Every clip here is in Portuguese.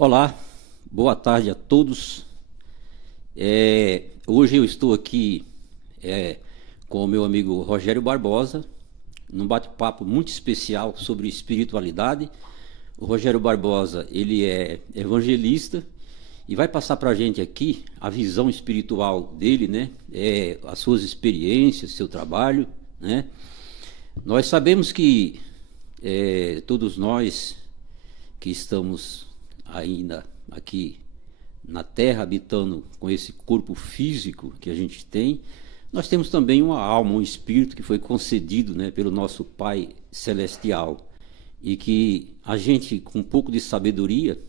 Olá, boa tarde a todos. Hoje eu estou aqui com o meu amigo Rogério Barbosa, num bate-papo muito especial sobre espiritualidade. O Rogério Barbosa, ele é evangelista e vai passar para a gente aqui a visão espiritual dele, né? As suas experiências, seu trabalho, né? Nós sabemos que todos nós que estamos ainda aqui na Terra, habitando com esse corpo físico que a gente tem, nós temos também uma alma, um espírito que foi concedido, né, pelo nosso Pai Celestial, e que a gente, com um pouco de sabedoria,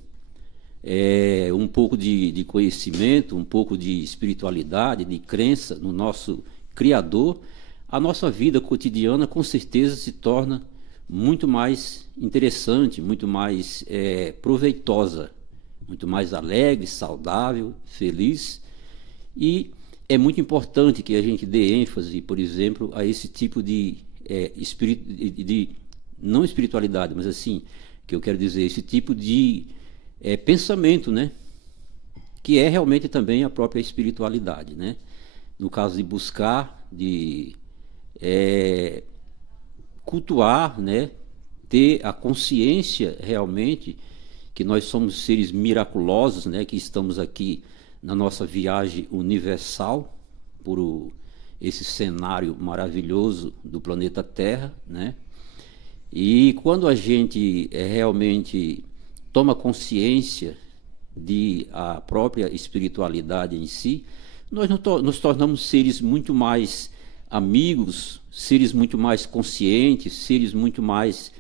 um pouco de conhecimento, um pouco de espiritualidade, de crença no nosso Criador, a nossa vida cotidiana com certeza se torna muito mais interessante, muito mais proveitosa, muito mais alegre, saudável, feliz. E é muito importante que a gente dê ênfase, por exemplo, a esse tipo de não espiritualidade, mas assim, que eu quero dizer, esse tipo de pensamento, né? Que é realmente também a própria espiritualidade, né? No caso de buscar, de cultuar, né? Ter a consciência realmente que nós somos seres miraculosos, né? Que estamos aqui na nossa viagem universal por esse cenário maravilhoso do planeta Terra, né? E quando a gente realmente toma consciência de a própria espiritualidade em si, nós nos tornamos seres muito mais amigos, seres muito mais conscientes, seres muito mais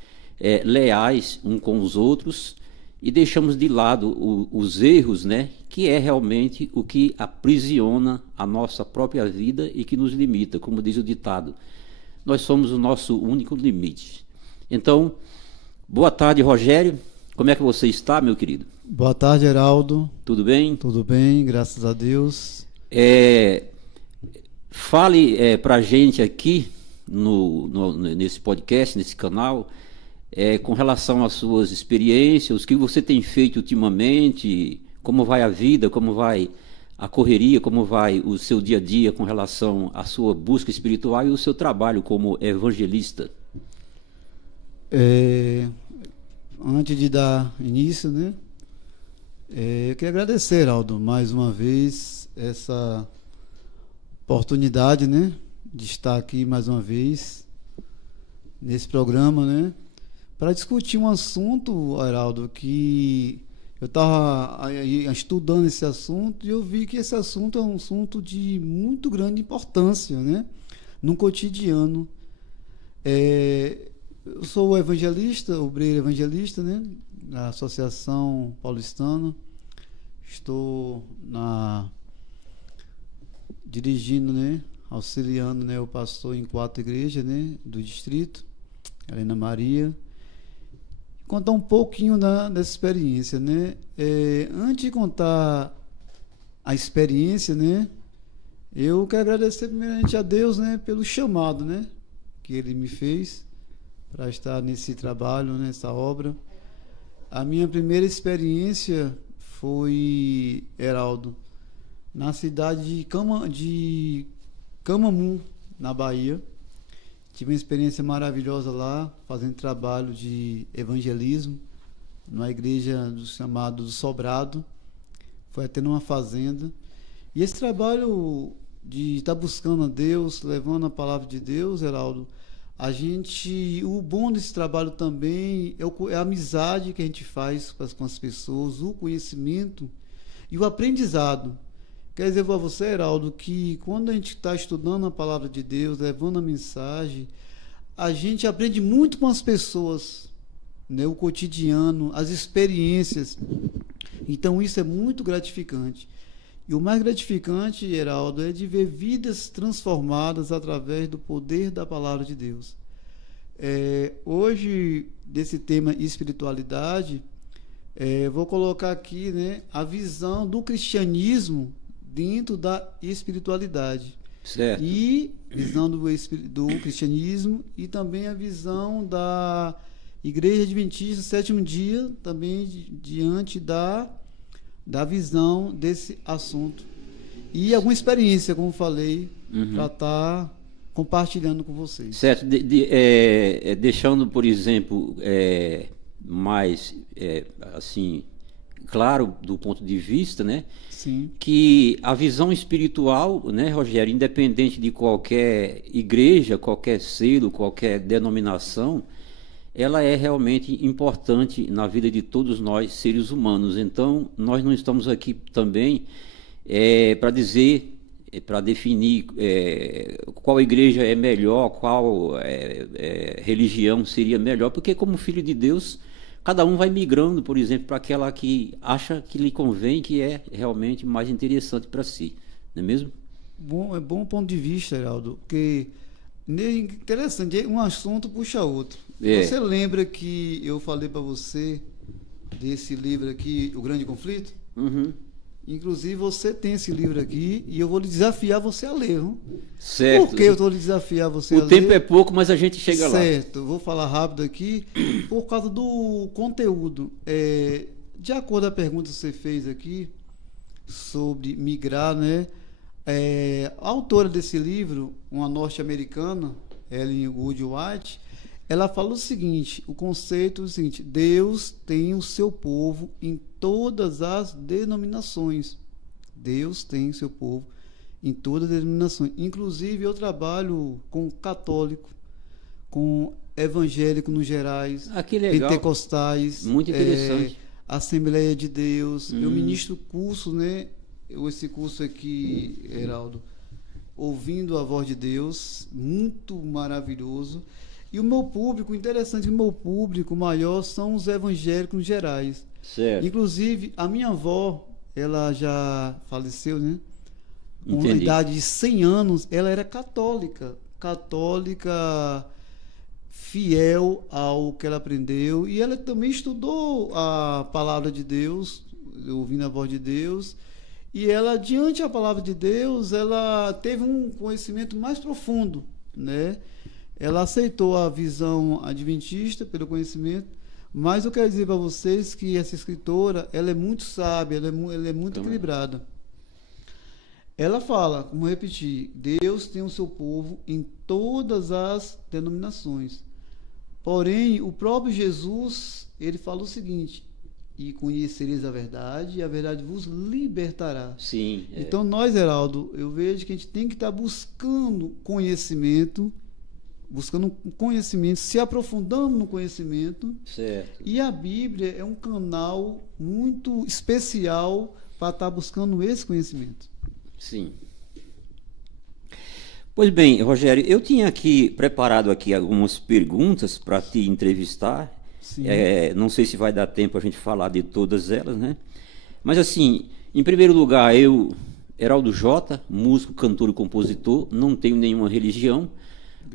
leais uns com os outros, e deixamos de lado os erros, né, que é realmente o que aprisiona a nossa própria vida e que nos limita, como diz o ditado. Nós somos o nosso único limite. Então, boa tarde, Rogério. Como é que você está, meu querido? Boa tarde, Heraldo. Tudo bem? Tudo bem, graças a Deus. Fale para a gente aqui nesse podcast, nesse canal, com relação às suas experiências, o que você tem feito ultimamente, como vai a vida, como vai a correria, como vai o seu dia a dia com relação à sua busca espiritual e o seu trabalho como evangelista. Antes de dar início, né, eu queria agradecer, Heraldo, mais uma vez essa oportunidade, né, de estar aqui mais uma vez nesse programa, né, para discutir um assunto, Heraldo, que eu estava estudando esse assunto e eu vi que esse assunto é um assunto de muito grande importância, né, no cotidiano. Eu sou evangelista, obreiro evangelista, né, na Associação Paulistana. Estou dirigindo, né, auxiliando, né, o pastor em 4 igrejas, né, do distrito, Helena Maria. Contar um pouquinho dessa experiência, né? Antes de contar a experiência, né, eu quero agradecer primeiramente a Deus, né, pelo chamado, né, que Ele me fez para estar nesse trabalho, nessa obra. A minha primeira experiência foi, Heraldo, na cidade de Camamu, na Bahia. Tive uma experiência maravilhosa lá, fazendo trabalho de evangelismo numa igreja chamada do Sobrado. Foi até numa fazenda. E esse trabalho de estar buscando a Deus, levando a palavra de Deus, Heraldo, o bom desse trabalho também é a amizade que a gente faz com as pessoas, o conhecimento e o aprendizado. Quer dizer para você, Heraldo, que quando a gente está estudando a palavra de Deus, levando a mensagem, a gente aprende muito com as pessoas, né? O cotidiano, as experiências. Então isso é muito gratificante. E o mais gratificante, Heraldo, é de ver vidas transformadas através do poder da palavra de Deus. Hoje, desse tema espiritualidade, vou colocar aqui, né, a visão do cristianismo dentro da espiritualidade. Certo. E visão do cristianismo e também a visão da Igreja Adventista, sétimo dia, também diante da visão desse assunto. E alguma experiência, como falei, para estar compartilhando com vocês. Certo. Deixando, por exemplo, mais assim, claro, do ponto de vista, né? Sim. Que a visão espiritual, né, Rogério, independente de qualquer igreja, qualquer selo, qualquer denominação, ela é realmente importante na vida de todos nós, seres humanos. Então, nós não estamos aqui também para dizer, para definir qual igreja é melhor, qual religião seria melhor, porque como filho de Deus, cada um vai migrando, por exemplo, para aquela que acha que lhe convém, que é realmente mais interessante para si, não é mesmo? É bom ponto de vista, Heraldo, porque interessante, um assunto puxa outro. Você lembra que eu falei para você desse livro aqui, O Grande Conflito? Uhum. Inclusive, você tem esse livro aqui e eu vou lhe desafiar você a ler. Não? Certo. Por que eu vou lhe desafiar você a ler? O tempo é pouco, mas a gente chega lá. Certo, vou falar rápido aqui, por causa do conteúdo. De acordo com a pergunta que você fez aqui, sobre migrar, né? A autora desse livro, uma norte-americana, Ellen Wood White, ela fala o seguinte, o conceito é o seguinte: Deus tem o seu povo em todas as denominações. Deus tem o seu povo em todas as denominações. Inclusive, eu trabalho com católico, com evangélico nos gerais, pentecostais, muito interessante. Assembleia de Deus. Eu ministro curso, né? Esse curso aqui, Heraldo, Ouvindo a Voz de Deus, muito maravilhoso. E o meu público, interessante, o meu público maior são os evangélicos gerais. Certo. Inclusive, a minha avó, ela já faleceu, né? Com uma idade de 100 anos, ela era católica fiel ao que ela aprendeu, e ela também estudou a palavra de Deus, ouvindo a voz de Deus, e ela, diante da palavra de Deus, ela teve um conhecimento mais profundo, né? Ela aceitou a visão adventista pelo conhecimento, mas eu quero dizer para vocês que essa escritora, ela é muito sábia, ela é muito equilibrada. Ela fala, como eu repeti, Deus tem o seu povo em todas as denominações. Porém, o próprio Jesus, ele fala o seguinte: e conhecereis a verdade, e a verdade vos libertará. Sim. Então, nós, Heraldo, eu vejo que a gente tem que estar buscando conhecimento, se aprofundando no conhecimento. Certo. E a Bíblia é um canal muito especial para estar buscando esse conhecimento. Sim. Pois bem, Rogério, eu tinha preparado aqui algumas perguntas para te entrevistar. Não sei se vai dar tempo a gente falar de todas elas, né? Mas assim, em primeiro lugar, eu, Heraldo J., músico, cantor e compositor, não tenho nenhuma religião,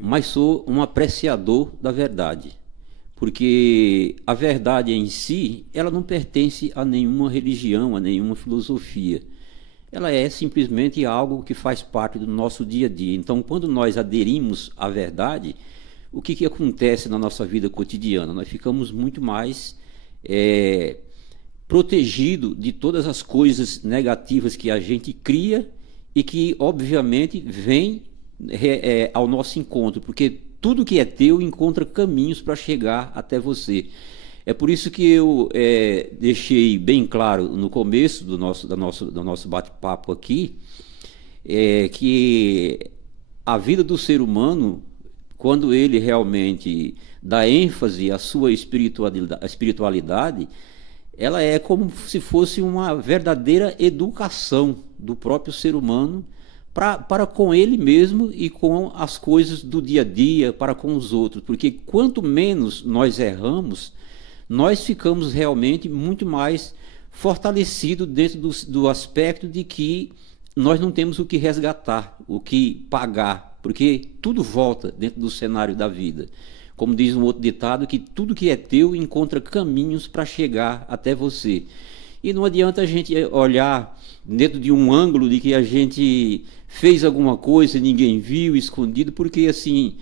mas sou um apreciador da verdade. Porque a verdade em si, ela não pertence a nenhuma religião, a nenhuma filosofia. Ela é simplesmente algo que faz parte do nosso dia a dia. Então, quando nós aderimos à verdade, o que acontece na nossa vida cotidiana? Nós ficamos muito mais protegidos de todas as coisas negativas que a gente cria e que, obviamente, vêm ao nosso encontro, porque tudo que é teu encontra caminhos para chegar até você. É por isso que eu deixei bem claro no começo do nosso bate-papo aqui, que a vida do ser humano, quando ele realmente dá ênfase à sua espiritualidade, ela é como se fosse uma verdadeira educação do próprio ser humano para com ele mesmo e com as coisas do dia a dia, para com os outros. Porque quanto menos nós erramos, nós ficamos realmente muito mais fortalecidos dentro do aspecto de que nós não temos o que resgatar, o que pagar, porque tudo volta dentro do cenário da vida. Como diz um outro ditado, que tudo que é teu encontra caminhos para chegar até você. E não adianta a gente olhar dentro de um ângulo de que a gente fez alguma coisa e ninguém viu, escondido, porque assim,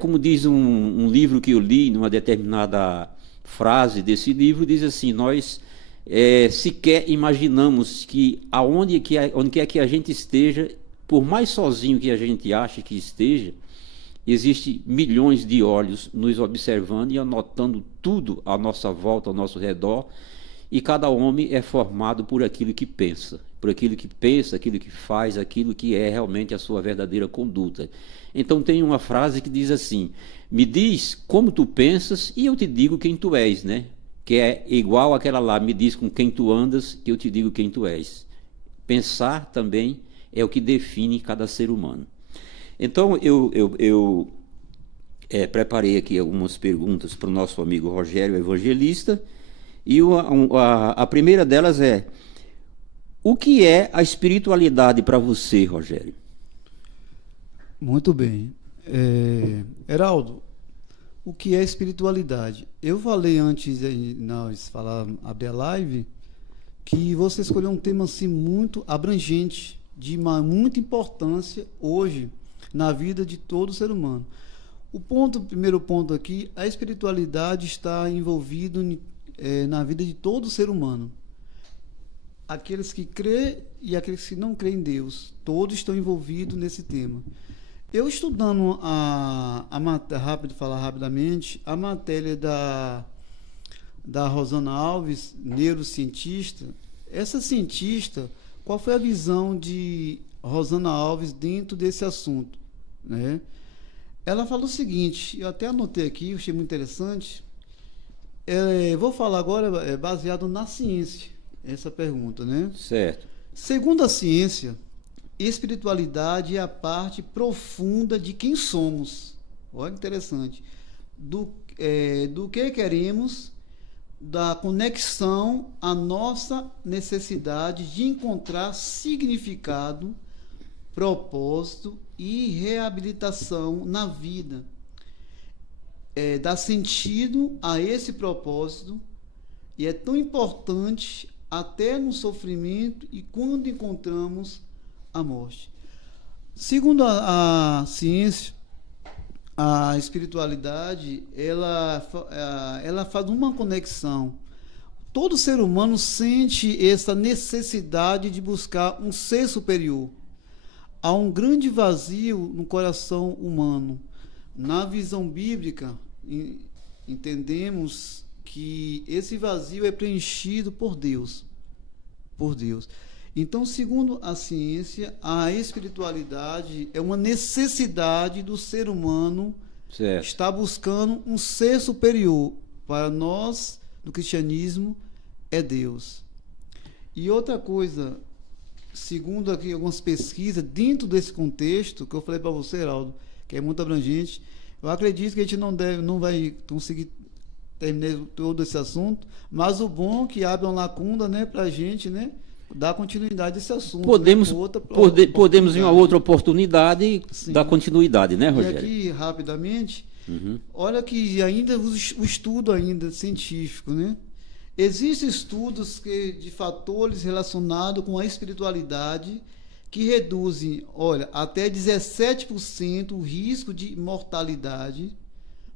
como diz um livro que eu li, numa determinada frase desse livro, diz assim, nós sequer imaginamos que onde quer que a gente esteja, por mais sozinho que a gente ache que esteja, existe milhões de olhos nos observando e anotando tudo à nossa volta, ao nosso redor, e cada homem é formado por aquilo que pensa, aquilo que faz, aquilo que é realmente a sua verdadeira conduta. Então tem uma frase que diz assim, me diz como tu pensas e eu te digo quem tu és, né? Que é igual àquela lá, me diz com quem tu andas que eu te digo quem tu és. Pensar também é o que define cada ser humano. Então eu preparei aqui algumas perguntas para o nosso amigo Rogério Evangelista, e a primeira delas é: o que é a espiritualidade para você, Rogério? Muito bem. Heraldo, o que é espiritualidade? Eu falei antes de nós abrir a live, que você escolheu um tema assim muito abrangente, de muita importância hoje na vida de todo ser humano. O primeiro ponto aqui, a espiritualidade está envolvida na vida de todo ser humano. Aqueles que crêem e aqueles que não creem em Deus, todos estão envolvidos nesse tema. Eu estudando falar rapidamente, a matéria da Rosana Alves, neurocientista, essa cientista, qual foi a visão de Rosana Alves dentro desse assunto, né? Ela falou o seguinte, eu até anotei aqui, eu achei muito interessante. Vou falar agora baseado na ciência, essa pergunta, né? Certo. Segundo a ciência, espiritualidade é a parte profunda de quem somos. Olha que interessante. Do que queremos, da conexão à nossa necessidade de encontrar significado, propósito e reabilitação na vida. Dá sentido a esse propósito e é tão importante até no sofrimento e quando encontramos a morte. Segundo a ciência, a espiritualidade ela faz uma conexão. Todo ser humano sente essa necessidade de buscar um ser superior. Há um grande vazio no coração humano. Na visão bíblica, entendemos que esse vazio é preenchido por Deus. Por Deus. Então, segundo a ciência, a espiritualidade é uma necessidade do ser humano estar buscando um ser superior. Para nós, no cristianismo, é Deus. E outra coisa, segundo aqui algumas pesquisas, dentro desse contexto, que eu falei para você, Heraldo, que é muito abrangente, eu acredito que a gente não vai conseguir terminar todo esse assunto, mas o bom é que abre uma lacuna, né, para a gente, né, dar continuidade a esse assunto. Podemos em uma outra oportunidade dar continuidade, né, Rogério? E aqui, rapidamente, olha que ainda o estudo ainda científico, né? Existem estudos de fatores relacionados com a espiritualidade que reduzem, até 17% o risco de mortalidade.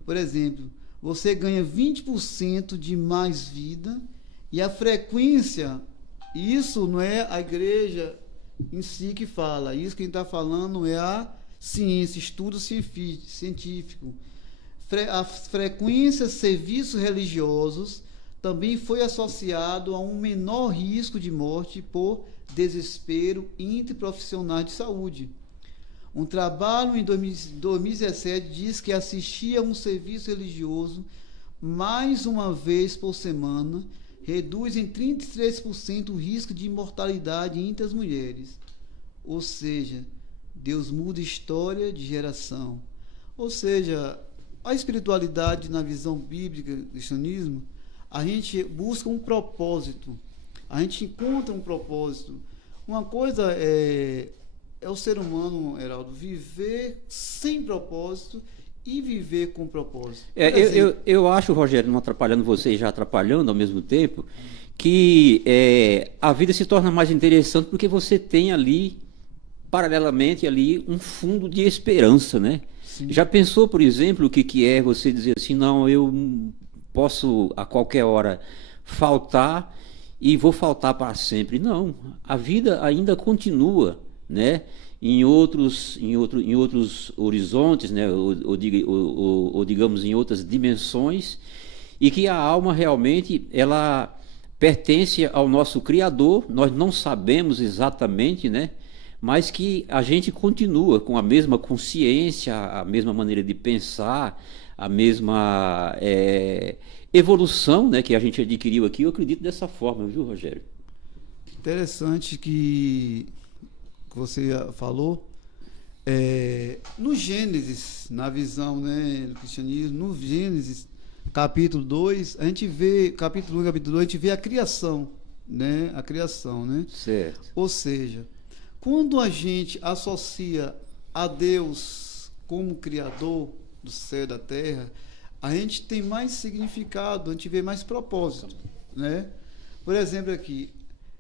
Por exemplo, você ganha 20% de mais vida e a frequência, isso não é a igreja em si que fala, isso quem está falando é a ciência, estudo científico. A frequência de serviços religiosos também foi associado a um menor risco de morte por desespero entre profissionais de saúde. Um trabalho em 2017 diz que assistir a um serviço religioso mais uma vez por semana reduz em 33% o risco de mortalidade entre as mulheres. Ou seja, Deus muda história de geração. Ou seja, a espiritualidade na visão bíblica do cristianismo, a gente busca um propósito, a gente encontra um propósito. Uma coisa é o ser humano, Heraldo, viver sem propósito e viver com propósito. Eu acho, Rogério, não atrapalhando você e já atrapalhando ao mesmo tempo, que a vida se torna mais interessante porque você tem ali, paralelamente, ali um fundo de esperança, né? Sim. Já pensou, por exemplo, o que é você dizer assim, não, eu posso a qualquer hora faltar e vou faltar para sempre? Não, a vida ainda continua, né? Em outros horizontes, né? Ou digamos em outras dimensões, e que a alma realmente ela pertence ao nosso Criador. Nós não sabemos exatamente, né? Mas que a gente continua com a mesma consciência, a mesma maneira de pensar, a mesma evolução, né, que a gente adquiriu aqui. Eu acredito dessa forma, viu, Rogério? Interessante que você falou. No Gênesis, na visão, né, do cristianismo, no Gênesis, capítulo 2, a gente vê, capítulo 1 e capítulo 2, a gente vê a criação, né? A criação, né? Certo. Ou seja, quando a gente associa a Deus como Criador do céu e da terra, a gente tem mais significado, a gente vê mais propósito, né? Por exemplo, aqui,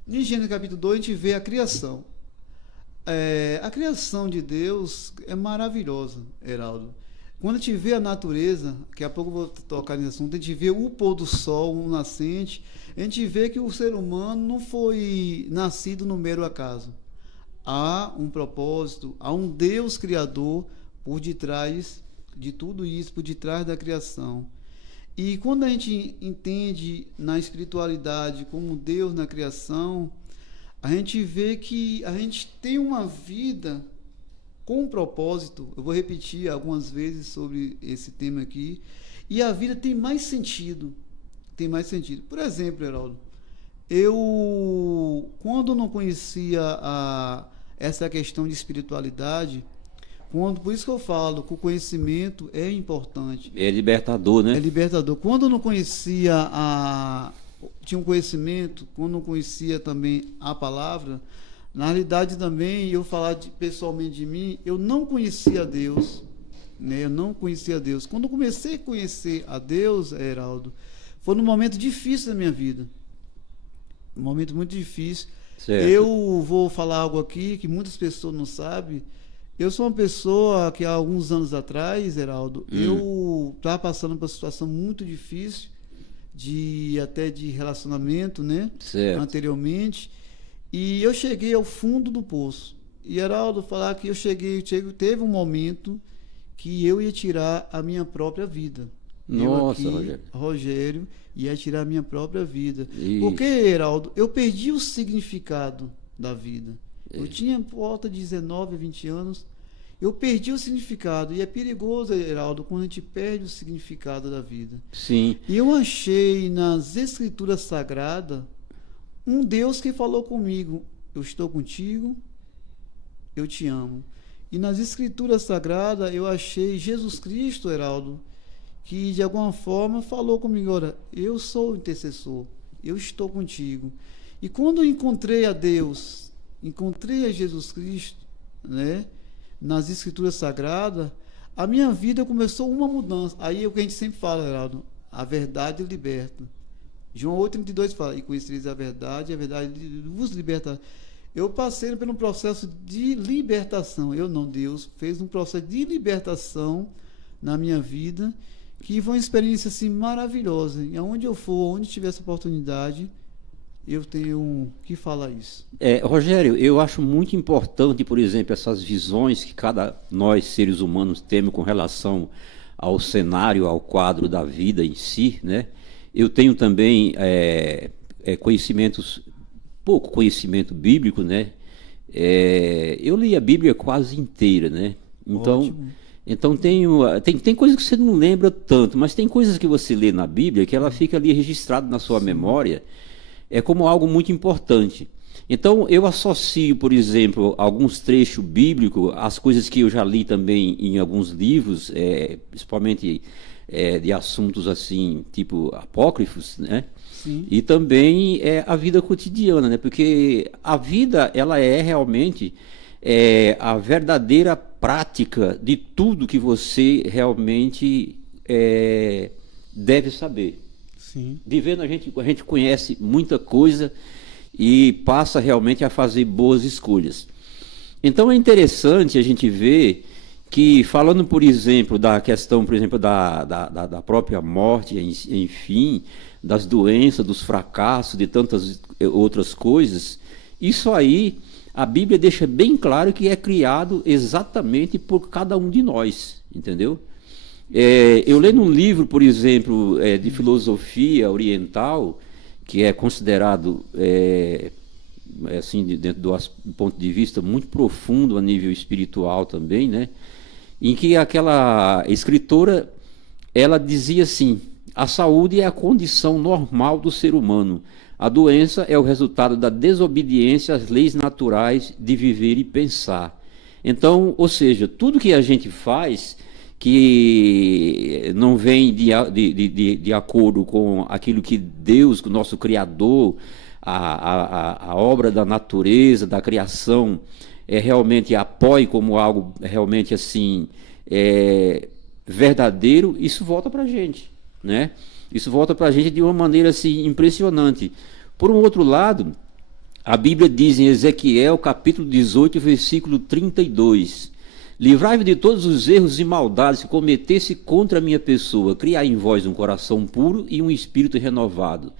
em Gênesis capítulo 2, a gente vê a criação. A criação de Deus é maravilhosa, Heraldo. Quando a gente vê a natureza, daqui a pouco eu vou tocar nesse assunto, a gente vê o pôr do sol, o nascente, a gente vê que o ser humano não foi nascido no mero acaso. Há um propósito, há um Deus criador por detrás de tudo isso, por detrás da criação. E quando a gente entende na espiritualidade como Deus na criação, a gente vê que a gente tem uma vida com um propósito. Eu vou repetir algumas vezes sobre esse tema aqui. E a vida tem mais sentido. Tem mais sentido. Por exemplo, Heraldo, eu, quando não conhecia essa questão de espiritualidade, por isso que eu falo que o conhecimento é importante. É libertador, né? É libertador. Quando eu não conhecia tinha um conhecimento, quando não conhecia também a palavra, na realidade também, eu falar pessoalmente de mim, eu não conhecia Deus, né? Eu não conhecia Deus. Quando eu comecei a conhecer a Deus, Heraldo, foi num momento difícil da minha vida. Um momento muito difícil. Certo. Eu vou falar algo aqui que muitas pessoas não sabem. Eu sou uma pessoa que há alguns anos atrás, Heraldo, eu estava passando por uma situação muito difícil, até de relacionamento, né? Certo. Anteriormente. E eu cheguei ao fundo do poço. E Heraldo, falar que teve um momento que eu ia tirar a minha própria vida. Nossa, eu aqui, Rogério, ia tirar a minha própria vida. Isso. Porque, Heraldo, eu perdi o significado da vida. Eu tinha por volta de 19, 20 anos. Eu perdi o significado. E é perigoso, Heraldo, quando a gente perde o significado da vida. Sim. E eu achei nas Escrituras Sagradas um Deus que falou comigo: eu estou contigo, eu te amo. E nas Escrituras Sagradas eu achei Jesus Cristo, Heraldo, que de alguma forma falou comigo: olha, eu sou o intercessor, eu estou contigo. E quando eu encontrei a Deus, encontrei a Jesus Cristo, né, nas Escrituras Sagradas, a minha vida começou uma mudança. Aí é o que a gente sempre fala, Heraldo: a verdade liberta. João 8,32 fala: e conhecereis a verdade vos libertará. Eu passei por um processo de libertação. Deus fez um processo de libertação na minha vida, que foi uma experiência assim maravilhosa. E aonde eu for, onde tiver essa oportunidade, eu tenho que falar isso. Rogério, eu acho muito importante, por exemplo, essas visões que nós seres humanos temos com relação ao cenário, ao quadro da vida em si, né? Eu tenho também pouco conhecimento bíblico, né? Eu li a Bíblia quase inteira, né? Então tem coisas que você não lembra tanto, mas tem coisas que você lê na Bíblia que ela fica ali registrada na sua memória, como algo muito importante. Então eu associo, por exemplo, alguns trechos bíblicos às coisas que eu já li também em alguns livros, principalmente de assuntos assim, tipo apócrifos, né? Sim. E também a vida cotidiana, né? Porque a vida, ela é realmente a verdadeira prática de tudo que você realmente deve saber. Sim. Vivendo, a gente conhece muita coisa e passa realmente a fazer boas escolhas. Então é interessante a gente ver que, falando, por exemplo, da questão, por exemplo, da própria morte, enfim, das doenças, dos fracassos, de tantas outras coisas, isso aí, a Bíblia deixa bem claro que é criado exatamente por cada um de nós, entendeu? Eu lendo um livro, por exemplo, de filosofia oriental, que é considerado, assim, dentro do ponto de vista muito profundo a nível espiritual também, né? Em que aquela escritora, ela dizia assim: a saúde é a condição normal do ser humano. A doença é o resultado da desobediência às leis naturais de viver e pensar. Então, ou seja, tudo que a gente faz que não vem de acordo com aquilo que Deus, o nosso Criador, a obra da natureza, da criação, realmente apoie como algo realmente assim verdadeiro, isso volta para a gente, né? Isso volta para a gente de uma maneira assim impressionante. Por um outro lado, a Bíblia diz em Ezequiel, capítulo 18, versículo 32: livrai-vos de todos os erros e maldades que cometesse contra a minha pessoa, criai em vós um coração puro e um espírito renovado.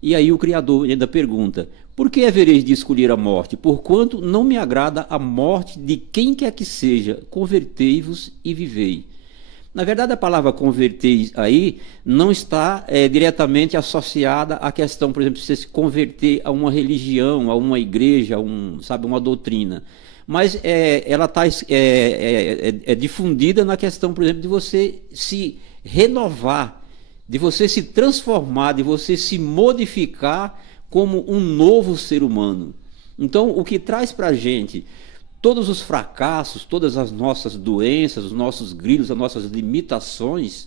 E aí o Criador ainda pergunta: por que havereis de escolher a morte? Porquanto não me agrada a morte de quem quer que seja, convertei-vos e vivei. Na verdade, a palavra converter aí não está diretamente associada à questão, por exemplo, de você se converter a uma religião, a uma igreja, uma doutrina. Mas ela está difundida na questão, por exemplo, de você se renovar, de você se transformar, de você se modificar como um novo ser humano. Então, o que traz para a gente todos os fracassos, todas as nossas doenças, os nossos grilhos, as nossas limitações,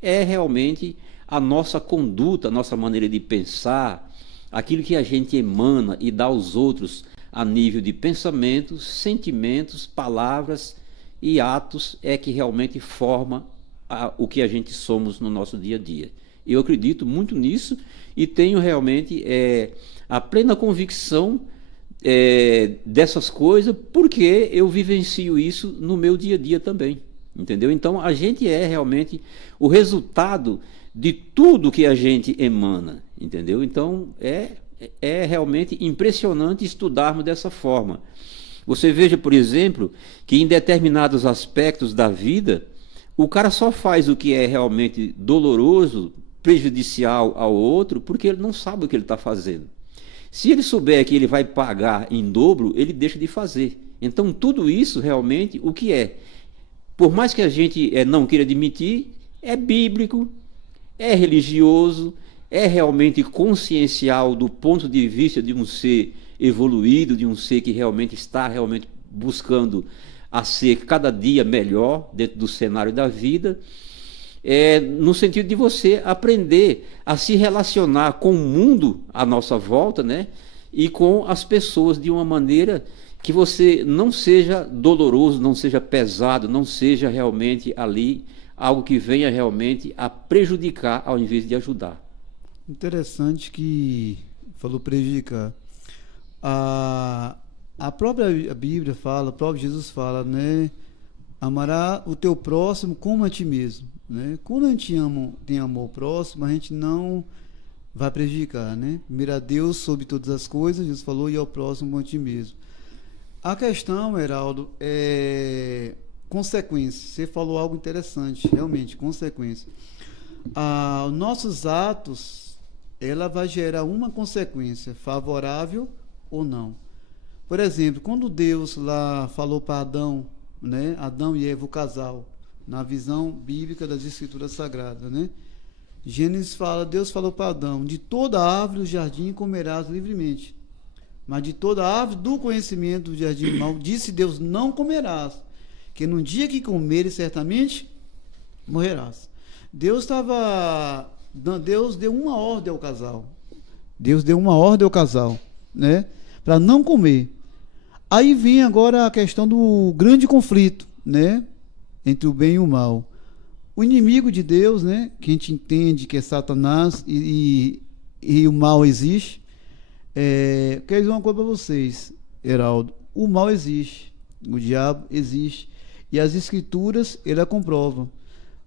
é realmente a nossa conduta, a nossa maneira de pensar, aquilo que a gente emana e dá aos outros a nível de pensamentos, sentimentos, palavras e atos, é que realmente forma o que a gente somos no nosso dia a dia. Eu acredito muito nisso e tenho realmente a plena convicção dessas coisas, porque eu vivencio isso no meu dia a dia também, entendeu? Então a gente é realmente o resultado de tudo que a gente emana, entendeu? Então é realmente impressionante estudarmos dessa forma. Você veja, por exemplo, que em determinados aspectos da vida, o cara só faz o que é realmente doloroso, prejudicial ao outro, porque ele não sabe o que ele está fazendo. Se ele souber que ele vai pagar em dobro, ele deixa de fazer. Então, tudo isso realmente, o que é? Por mais que a gente não queira admitir, é bíblico, é religioso, é realmente consciencial do ponto de vista de um ser evoluído, de um ser que realmente está realmente buscando a ser cada dia melhor dentro do cenário da vida, no sentido de você aprender a se relacionar com o mundo à nossa volta, né? E com as pessoas de uma maneira que você não seja doloroso, não seja pesado, não seja realmente ali algo que venha realmente a prejudicar ao invés de ajudar. Interessante que falou prejudicar. A própria Bíblia fala, o próprio Jesus fala, né? Amará o teu próximo como a ti mesmo, né? Quando a gente tem amor ao próximo, a gente não vai prejudicar, né? Primeiro a Deus sobre todas as coisas, Jesus falou, e ao próximo como a ti mesmo. A questão, Heraldo, é consequência. Você falou algo interessante, realmente, consequência. Os nossos atos, ela vai gerar uma consequência, favorável ou não. Por exemplo, quando Deus lá falou para Adão, né? Adão e Eva, o casal, na visão bíblica das Escrituras Sagradas, né? Gênesis fala, Deus falou para Adão: de toda árvore do jardim comerás livremente, mas de toda árvore do conhecimento do jardim do mal, disse Deus, não comerás, que no dia que comeres certamente morrerás. Deus deu uma ordem ao casal. Deus deu uma ordem ao casal, né? Para não comer. Aí vem agora a questão do grande conflito, né, entre o bem e o mal. O inimigo de Deus, né, que a gente entende que é Satanás e o mal existe. Quero dizer uma coisa para vocês, Heraldo. O mal existe, o diabo existe, e as escrituras ele a comprovam.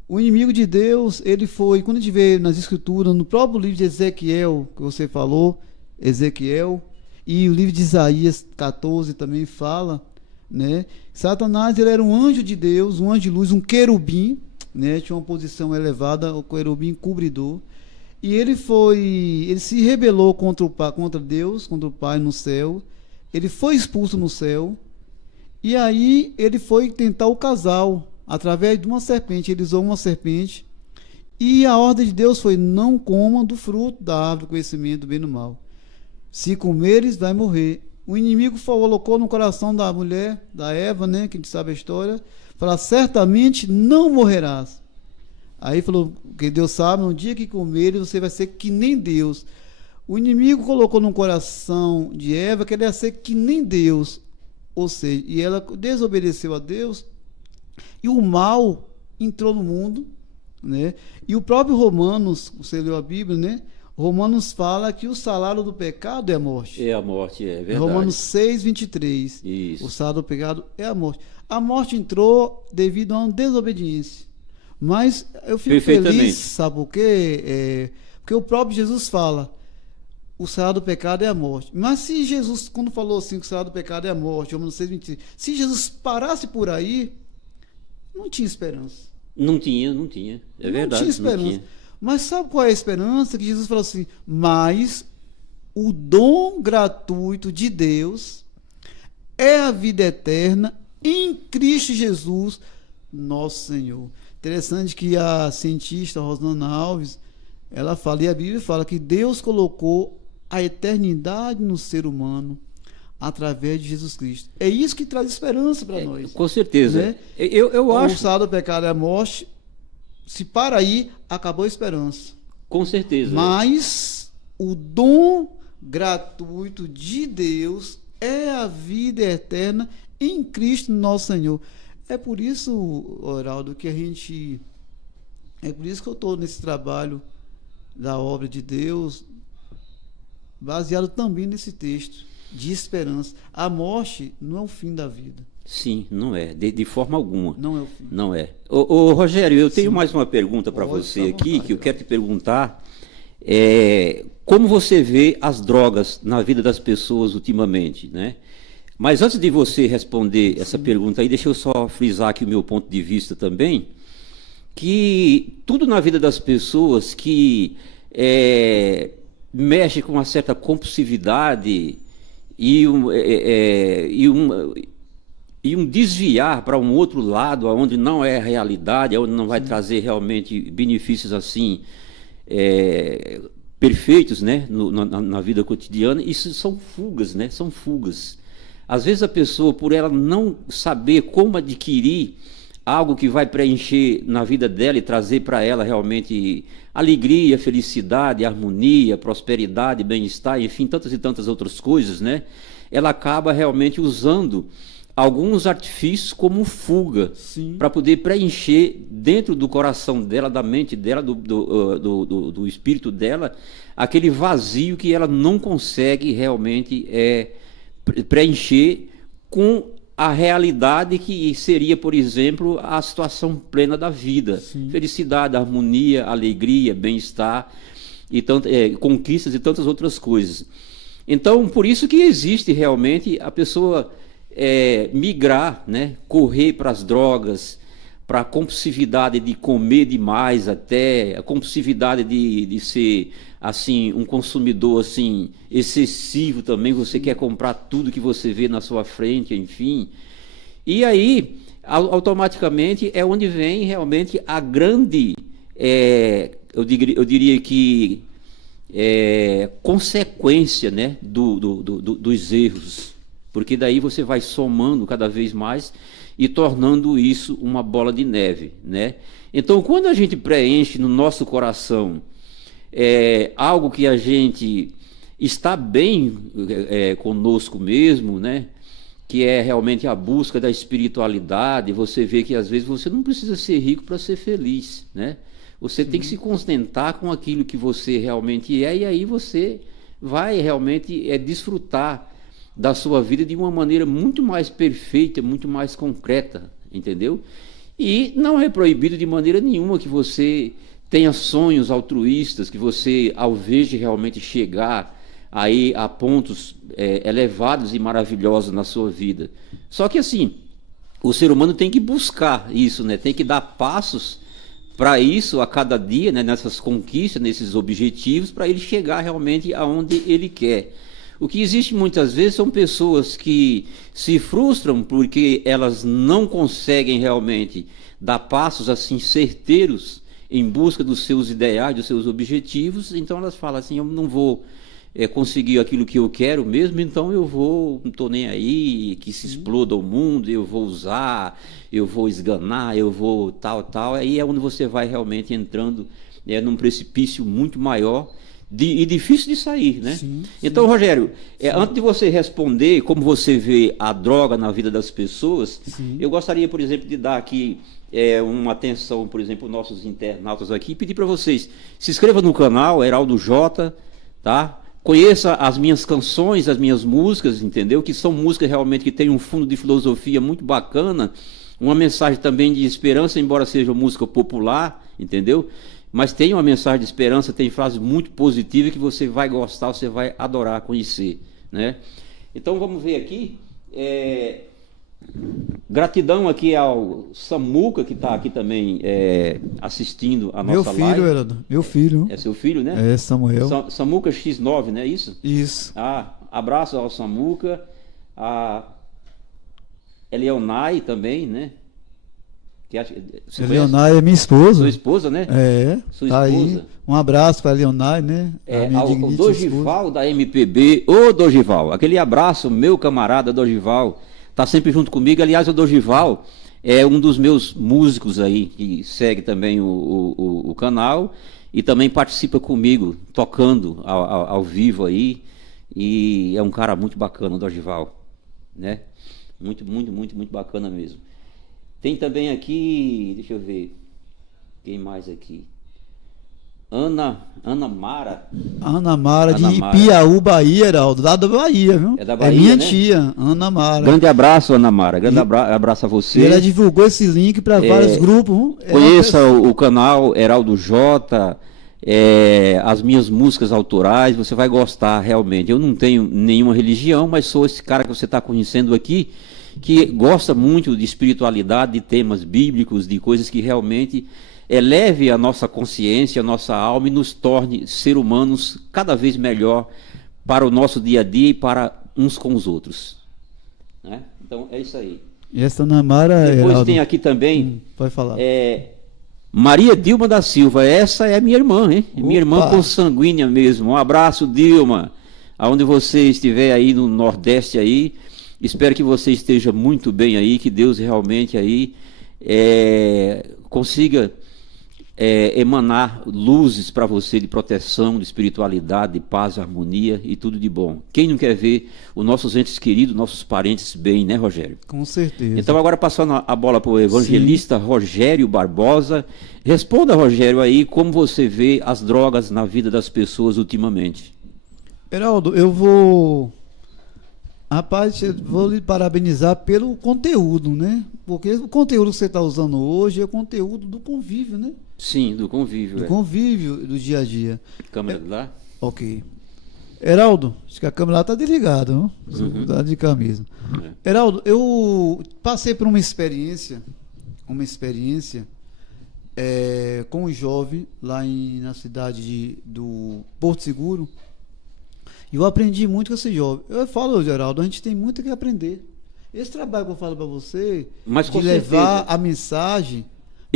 O inimigo de Deus, ele foi, quando a gente vê nas escrituras, no próprio livro de Ezequiel, que você falou, Ezequiel, e o livro de Isaías 14 também fala, né? Satanás, ele era um anjo de Deus, um anjo de luz, um querubim, né? Tinha uma posição elevada, o querubim cobridor, e ele se rebelou contra Deus, contra o Pai no céu, ele foi expulso no céu, e aí ele foi tentar o casal, através de uma serpente. Ele usou uma serpente, e a ordem de Deus foi: não comam do fruto da árvore do conhecimento do bem e do mal. Se comeres, vai morrer. O inimigo colocou no coração da mulher, da Eva, né, que a gente sabe a história, falar: certamente não morrerás. Aí falou que Deus sabe, no dia que comeres, você vai ser que nem Deus. O inimigo colocou no coração de Eva que ele ia ser que nem Deus, ou seja, e ela desobedeceu a Deus, e o mal entrou no mundo, né? E o próprio Romanos, você leu a Bíblia, né? Romanos fala que o salário do pecado é a morte. É a morte, é verdade. Romanos 6:23. Isso. O salário do pecado é a morte. A morte entrou devido a uma desobediência. Mas eu fico feliz, sabe por quê? Porque o próprio Jesus fala: o salário do pecado é a morte. Mas se Jesus, quando falou assim que o salário do pecado é a morte, Romanos 6:23, se Jesus parasse por aí, não tinha esperança. Não tinha. É verdade. Não tinha esperança. Não tinha. Mas sabe qual é a esperança? Que Jesus falou assim: mas o dom gratuito de Deus é a vida eterna em Cristo Jesus, nosso Senhor. Interessante que a cientista Rosana Alves, ela fala, e a Bíblia fala, que Deus colocou a eternidade no ser humano através de Jesus Cristo. É isso que traz esperança para nós. Com certeza. Né? Eu acho. O salário do pecado é a morte. Se para aí, acabou a esperança. Com certeza. Mas o dom gratuito de Deus é a vida eterna em Cristo nosso Senhor. É por isso, Heraldo, que é por isso que eu estou nesse trabalho da obra de Deus, baseado também nesse texto de esperança. A morte não é o fim da vida. Sim, não é, de forma alguma. Não é o fim. Não é. Ô, Rogério, eu tenho Sim. mais uma pergunta para você aqui, vontade, que eu quero te perguntar. Como você vê as drogas na vida das pessoas ultimamente, né? Mas antes de você responder essa pergunta aí, deixa eu só frisar aqui o meu ponto de vista também, que tudo na vida das pessoas que mexe com uma certa compulsividade e um desviar para um outro lado, onde não é a realidade, onde não vai trazer realmente benefícios assim perfeitos, né, na vida cotidiana, isso são fugas, né? São fugas. Às vezes a pessoa, por ela não saber como adquirir algo que vai preencher na vida dela e trazer para ela realmente alegria, felicidade, harmonia, prosperidade, bem-estar, enfim, tantas e tantas outras coisas, né? Ela acaba realmente usando alguns artifícios como fuga para poder preencher dentro do coração dela, da mente dela, do espírito dela, aquele vazio que ela não consegue realmente preencher com a realidade que seria, por exemplo, a situação plena da vida. Sim. Felicidade, harmonia, alegria, bem-estar, conquistas e tantas outras coisas. Então, por isso que existe realmente a pessoa migrar, né? Correr para as drogas, para a compulsividade de comer demais, até a compulsividade de ser assim um consumidor assim excessivo também. Você quer comprar tudo que você vê na sua frente, enfim. E aí automaticamente é onde vem realmente a grande eu diria que consequência, né, dos erros, porque daí você vai somando cada vez mais e tornando isso uma bola de neve, né? Então, quando a gente preenche no nosso coração algo que a gente está bem conosco mesmo, né? que é realmente a busca da espiritualidade, você vê que às vezes você não precisa ser rico para ser feliz, né? Você tem que se contentar com aquilo que você realmente é, e aí você vai realmente desfrutar da sua vida de uma maneira muito mais perfeita, muito mais concreta, entendeu? E não é proibido de maneira nenhuma que você tenha sonhos altruístas, que você alveje realmente chegar aí a pontos elevados e maravilhosos na sua vida. Só que assim, o ser humano tem que buscar isso, né? Tem que dar passos para isso a cada dia, né? Nessas conquistas, nesses objetivos, para ele chegar realmente aonde ele quer. O que existe muitas vezes são pessoas que se frustram porque elas não conseguem realmente dar passos assim certeiros em busca dos seus ideais, dos seus objetivos, então elas falam assim, eu não vou conseguir aquilo que eu quero mesmo, então eu vou, não estou nem aí, que se exploda o mundo, eu vou usar, eu vou esganar, eu vou tal, aí é onde você vai realmente entrando num precipício muito maior e difícil de sair, né? Sim. Então, Rogério, antes de você responder como você vê a droga na vida das pessoas, eu gostaria, por exemplo, de dar aqui uma atenção, por exemplo, nossos internautas aqui, e pedir para vocês, se inscreva no canal Heraldo J, tá? Conheça as minhas canções, as minhas músicas, entendeu? Que são músicas realmente que têm um fundo de filosofia muito bacana, uma mensagem também de esperança, embora seja música popular, entendeu? Mas tem uma mensagem de esperança, tem frases muito positivas que você vai gostar, você vai adorar conhecer, né? Então vamos ver aqui. Gratidão aqui ao Samuca, que está aqui também assistindo a nossa live. Meu filho, Heraldo, meu filho. É seu filho, né? É, Samuel. Samuca X9, não é isso? Isso. Abraço ao Samuca, a Eleonai também, né? Eleonai é minha esposa. Sua esposa, né? Sua esposa. Aí. Um abraço para a Eleonai, né? Ao Dorival da MPB. Ô, Dorival, aquele abraço, meu camarada Dorival. Está sempre junto comigo. Aliás, o Dorival é um dos meus músicos aí, que segue também o canal e também participa comigo, tocando ao vivo aí. E é um cara muito bacana, o Dorival, né? Muito, muito, muito, muito bacana mesmo. Tem também aqui, deixa eu ver, quem mais aqui? Ana Mara. Ana Mara de Ipiaú, Bahia, Heraldo, lá da Bahia, viu? É da Bahia, minha né? tia, Ana Mara. Grande abraço, Ana Mara. Grande abraço a você. E ela divulgou esse link para vários grupos. Conheça o canal Heraldo J, as minhas músicas autorais, você vai gostar realmente. Eu não tenho nenhuma religião, mas sou esse cara que você está conhecendo aqui, que gosta muito de espiritualidade, de temas bíblicos, de coisas que realmente eleve a nossa consciência, a nossa alma e nos torne ser humanos cada vez melhor para o nosso dia a dia e para uns com os outros, né? Então é isso aí. E essa Ana Mara, depois Heraldo, tem aqui também pode falar. Maria Dilma da Silva, essa é minha irmã, hein? Opa. Minha irmã consanguínea mesmo. Um abraço, Dilma, aonde você estiver aí no Nordeste aí. Espero que você esteja muito bem aí, que Deus realmente aí consiga emanar luzes para você de proteção, de espiritualidade, de paz, harmonia e tudo de bom. Quem não quer ver os nossos entes queridos, nossos parentes bem, né, Rogério? Com certeza. Então agora passando a bola para o evangelista Rogério Barbosa. Responda, Rogério, aí como você vê as drogas na vida das pessoas ultimamente. Heraldo, eu vou... Rapaz, eu vou lhe parabenizar pelo conteúdo, né? Porque o conteúdo que você está usando hoje é o conteúdo do convívio, né? Sim, do convívio. Do convívio, do dia a dia. Câmera lá? Ok. Heraldo, acho que a câmera lá está desligada, não? Tá de camisa. Heraldo, eu passei por uma experiência com um jovem lá na cidade do Porto Seguro. E eu aprendi muito com esse jovem. Eu falo, Geraldo, a gente tem muito que aprender. Esse trabalho que eu falo para você, de levar a mensagem,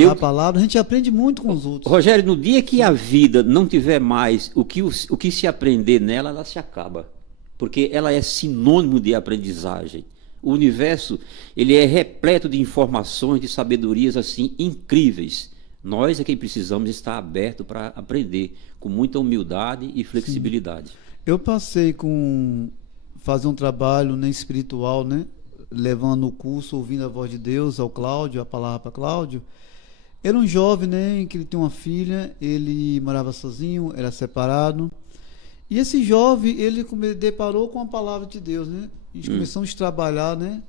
a palavra, a gente aprende muito com os outros. Rogério, no dia que a vida não tiver mais o que se aprender nela, ela se acaba. Porque ela é sinônimo de aprendizagem. O universo, ele é repleto de informações, de sabedorias assim incríveis. Nós é quem precisamos estar aberto para aprender, com muita humildade e flexibilidade. Sim. Eu passei fazer um trabalho, né, espiritual, né, levando o curso, ouvindo a voz de Deus ao Cláudio, a palavra para Cláudio. Era um jovem, né, que ele tinha uma filha, ele morava sozinho, era separado. E esse jovem, ele deparou com a palavra de Deus, né? A gente começou a trabalhar, né?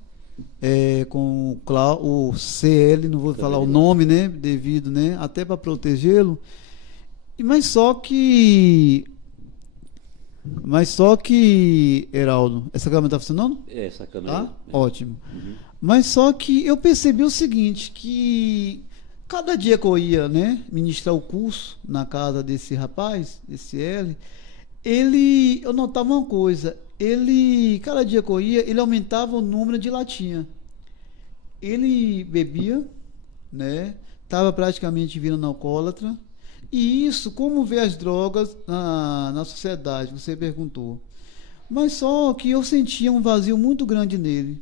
Com o CL, não vou falar o nome, né? Devido, né? Até para protegê-lo. Mas só que, Heraldo, essa câmera está funcionando? Essa câmera. Tá? Ótimo. Mas só que eu percebi o seguinte, que cada dia que eu ia, né, ministrar o curso na casa desse rapaz, desse L, eu notava uma coisa, cada dia que eu ia, ele aumentava o número de latinha. Ele bebia, né, estava praticamente virando alcoólatra, e isso, como vê as drogas na sociedade, você perguntou. Mas só que eu sentia um vazio muito grande nele.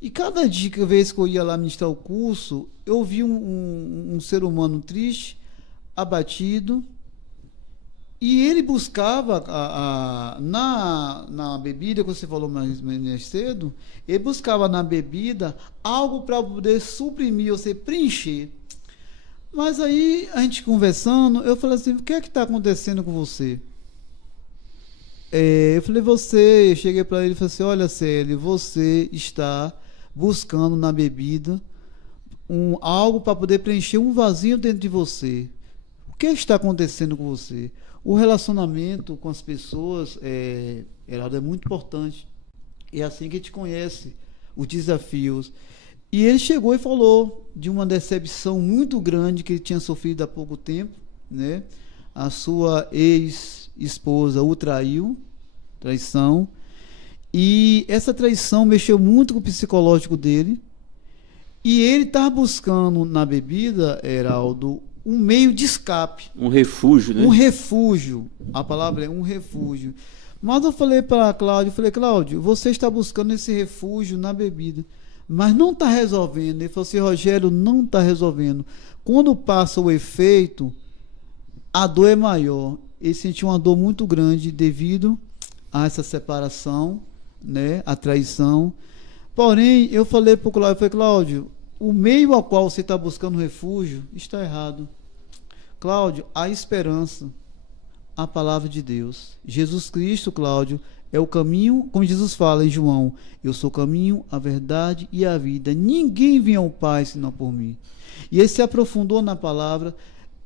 E cada dia que eu ia lá ministrar o curso, eu vi um ser humano triste, abatido, e ele buscava na bebida, que você falou mais cedo, ele buscava na bebida algo para poder suprimir, ou seja, preencher. Mas aí, a gente conversando, eu falei assim, o que é que está acontecendo com você? Eu falei, eu cheguei para ele e falei assim, olha, Célio, você está buscando na bebida algo para poder preencher um vazio dentro de você. O que está acontecendo com você? O relacionamento com as pessoas, Heraldo, é muito importante. É assim que a gente conhece os desafios. E ele chegou e falou de uma decepção muito grande que ele tinha sofrido há pouco tempo, né? A sua ex-esposa o traição. E essa traição mexeu muito com o psicológico dele. E ele estava buscando na bebida, Heraldo, um meio de escape. Um refúgio, né? Um refúgio. A palavra é um refúgio. Mas eu falei para Cláudio, você está buscando esse refúgio na bebida, mas não está resolvendo. Ele falou assim, Rogério, não está resolvendo. Quando passa o efeito, a dor é maior. Ele sentiu uma dor muito grande devido a essa separação, né, a traição. Porém, eu falei para o Cláudio, o meio ao qual você está buscando refúgio está errado. Cláudio, a esperança, a palavra de Deus. Jesus Cristo, Cláudio, é o caminho, como Jesus fala em João, eu sou o caminho, a verdade e a vida. Ninguém vem ao Pai senão por mim. E ele se aprofundou na palavra.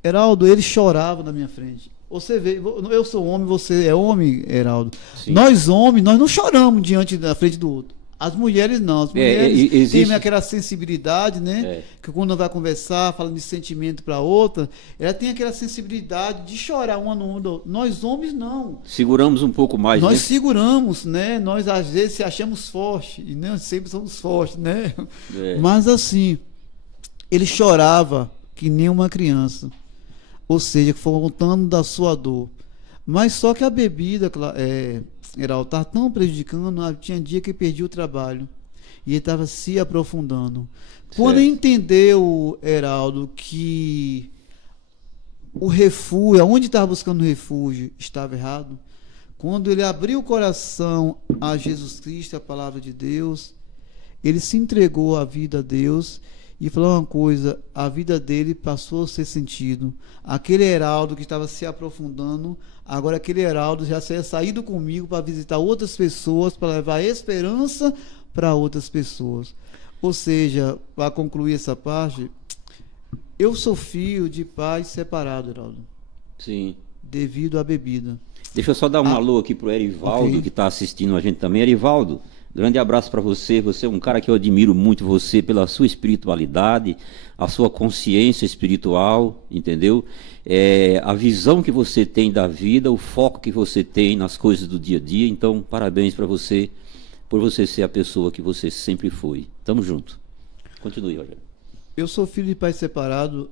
Heraldo, ele chorava na minha frente. Você vê, eu sou homem, você é homem, Heraldo. Sim. Nós homens, nós não choramos diante da frente do outro. As mulheres não, as mulheres têm aquela sensibilidade, né? Que quando vai conversar, falando de sentimento para outra, ela tem aquela sensibilidade de chorar uma no outro. Nós homens não. Seguramos um pouco mais, nós né? Seguramos, né? Nós às vezes se achamos fortes, e não sempre somos fortes, né? Mas assim, ele chorava que nem uma criança. Ou seja, contando da sua dor. Mas só que a bebida, Heraldo, estava tão prejudicando, tinha dia que perdia o trabalho. E ele estava se aprofundando. Quando ele entendeu, Heraldo, que o refúgio, onde estava buscando refúgio, estava errado. Quando ele abriu o coração a Jesus Cristo, a palavra de Deus, ele se entregou a vida a Deus e falou uma coisa, a vida dele passou a ser sentido. Aquele Heraldo que estava se aprofundando, agora aquele Heraldo já tinha saído comigo para visitar outras pessoas, para levar esperança para outras pessoas. Ou seja, para concluir essa parte, eu sou filho de pai separado, Heraldo. Sim. Devido à bebida. Deixa eu só dar um alô aqui pro Erivaldo, que está assistindo a gente também. Erivaldo, grande abraço para você. Você é um cara que eu admiro muito você pela sua espiritualidade, a sua consciência espiritual, entendeu? A visão que você tem da vida, o foco que você tem nas coisas do dia a dia. Então, parabéns para você, por você ser a pessoa que você sempre foi. Tamo junto. Continue, Rogério. Eu sou filho de pai separado.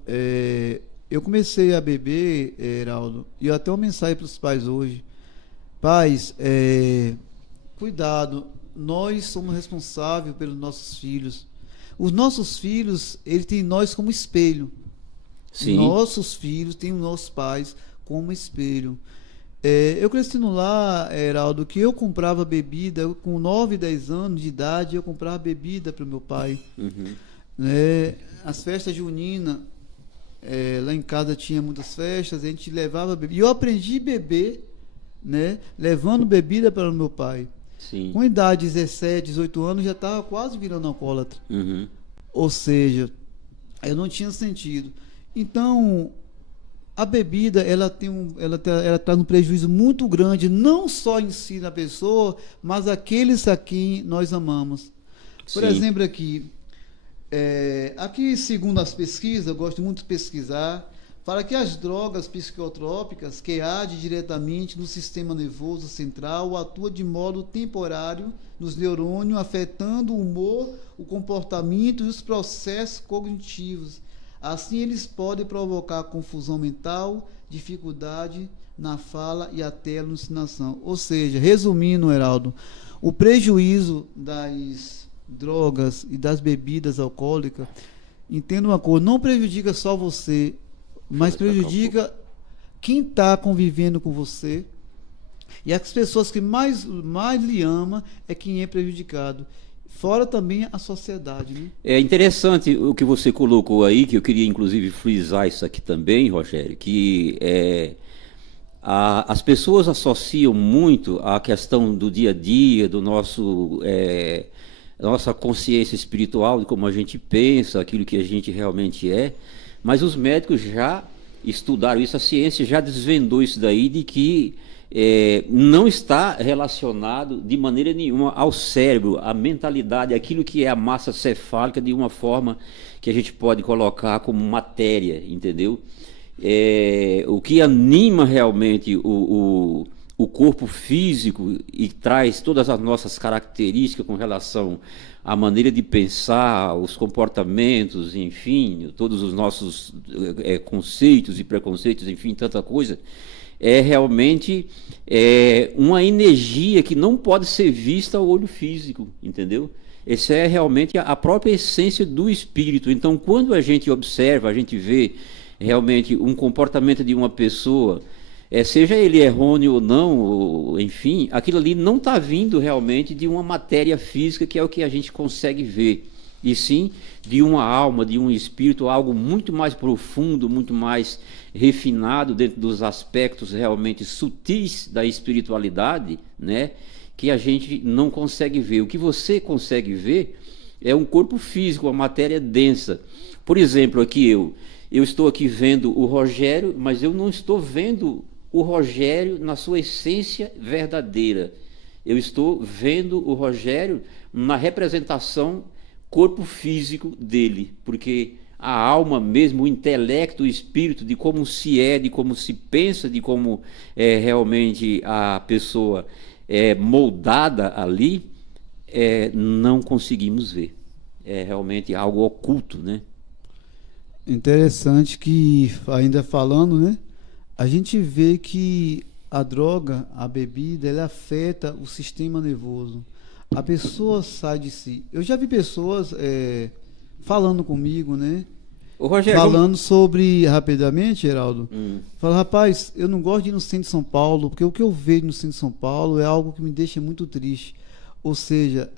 Eu comecei a beber, Heraldo, e até uma mensagem para os pais hoje. Pais, cuidado. Nós somos responsáveis pelos nossos filhos. Os nossos filhos, eles têm nós como espelho. Sim. Nossos filhos têm os nossos pais como espelho. Eu cresci no lar, Heraldo, que eu comprava bebida, com 9, 10 anos de idade, eu comprava bebida para o meu pai. Uhum. Né? As festas juninas, lá em casa tinha muitas festas, a gente levava bebida. E eu aprendi a beber, né? Levando bebida para o meu pai. Sim. Com idade de 17, 18 anos, já estava quase virando alcoólatra. Uhum. Ou seja, eu não tinha sentido. Então, a bebida, ela traz um prejuízo muito grande, não só em si na pessoa, mas aqueles a quem nós amamos. Por Sim. exemplo, aqui, segundo as pesquisas, eu gosto muito de pesquisar, fala que as drogas psicotrópicas que agem diretamente no sistema nervoso central atuam de modo temporário nos neurônios, afetando o humor, o comportamento e os processos cognitivos. Assim, eles podem provocar confusão mental, dificuldade na fala e até alucinação. Ou seja, resumindo, Heraldo, o prejuízo das drogas e das bebidas alcoólicas, entenda uma coisa, não prejudica só você, mas prejudica quem está convivendo com você. E as pessoas que mais lhe amam é quem é prejudicado. Fora também a sociedade, né? É interessante o que você colocou aí, que eu queria inclusive frisar isso aqui também, Rogério, que as pessoas associam muito a questão do dia a dia, do nossa consciência espiritual, de como a gente pensa, aquilo que a gente realmente é, mas os médicos já estudaram isso, a ciência já desvendou isso daí, de que não está relacionado de maneira nenhuma ao cérebro, à mentalidade, aquilo que é a massa cefálica, de uma forma que a gente pode colocar como matéria, entendeu? O que anima realmente o corpo físico e traz todas as nossas características com relação à maneira de pensar, os comportamentos, enfim, todos os nossos conceitos e preconceitos, enfim, tanta coisa, é realmente uma energia que não pode ser vista ao olho físico, entendeu? Essa é realmente a própria essência do espírito. Então, quando a gente observa, a gente vê realmente um comportamento de uma pessoa, seja ele errôneo ou não, ou, enfim, aquilo ali não está vindo realmente de uma matéria física, que é o que a gente consegue ver, e sim de uma alma, de um espírito, algo muito mais profundo, muito mais refinado dentro dos aspectos realmente sutis da espiritualidade, né, que a gente não consegue ver. O que você consegue ver é um corpo físico, uma matéria densa. Por exemplo, aqui eu estou aqui vendo o Rogério, mas eu não estou vendo o Rogério na sua essência verdadeira. Eu estou vendo o Rogério na representação corpo físico dele, porque a alma mesmo, o intelecto, o espírito, de como se é, de como se pensa, de como realmente a pessoa é moldada ali, não conseguimos ver. É realmente algo oculto, né? Interessante que, ainda falando, né? A gente vê que a droga, a bebida, ela afeta o sistema nervoso. A pessoa sai de si. Eu já vi pessoas falando comigo, né? Ô, Rogério, falando sobre, rapidamente, Geraldo, fala, rapaz, eu não gosto de ir no centro de São Paulo, porque o que eu vejo no centro de São Paulo é algo que me deixa muito triste. Ou seja,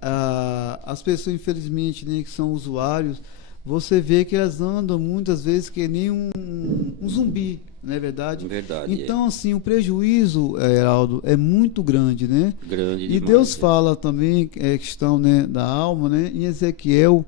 as pessoas, infelizmente, né, que são usuários, você vê que elas andam muitas vezes que nem um zumbi, não é verdade? Verdade. Então, assim, o prejuízo, Heraldo, é muito grande, né? Grande E demais, Deus fala também, questão, né, da alma, né? Em Ezequiel,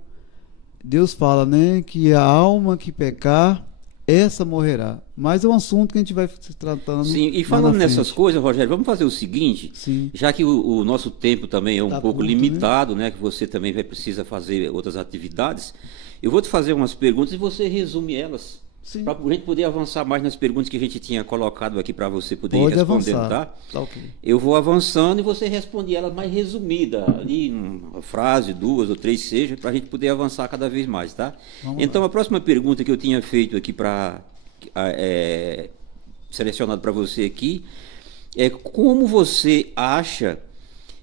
Deus fala, né, que a alma que pecar, essa morrerá. Mas é um assunto que a gente vai se tratando. Sim, e falando nessas coisas, Rogério, vamos fazer o seguinte. Sim. Já que o nosso tempo também é um pouco curto, limitado, né, que você também precisa fazer outras atividades, eu vou te fazer umas perguntas e você resume elas, para a gente poder avançar mais nas perguntas que a gente tinha colocado aqui para você poder ir respondendo, avançar. Tá? Okay. Eu vou avançando e você responde elas mais resumida, ali uma frase, 2 ou 3 seja, para a gente poder avançar cada vez mais, tá? Então, a próxima pergunta que eu tinha feito aqui selecionado para você aqui, é como você acha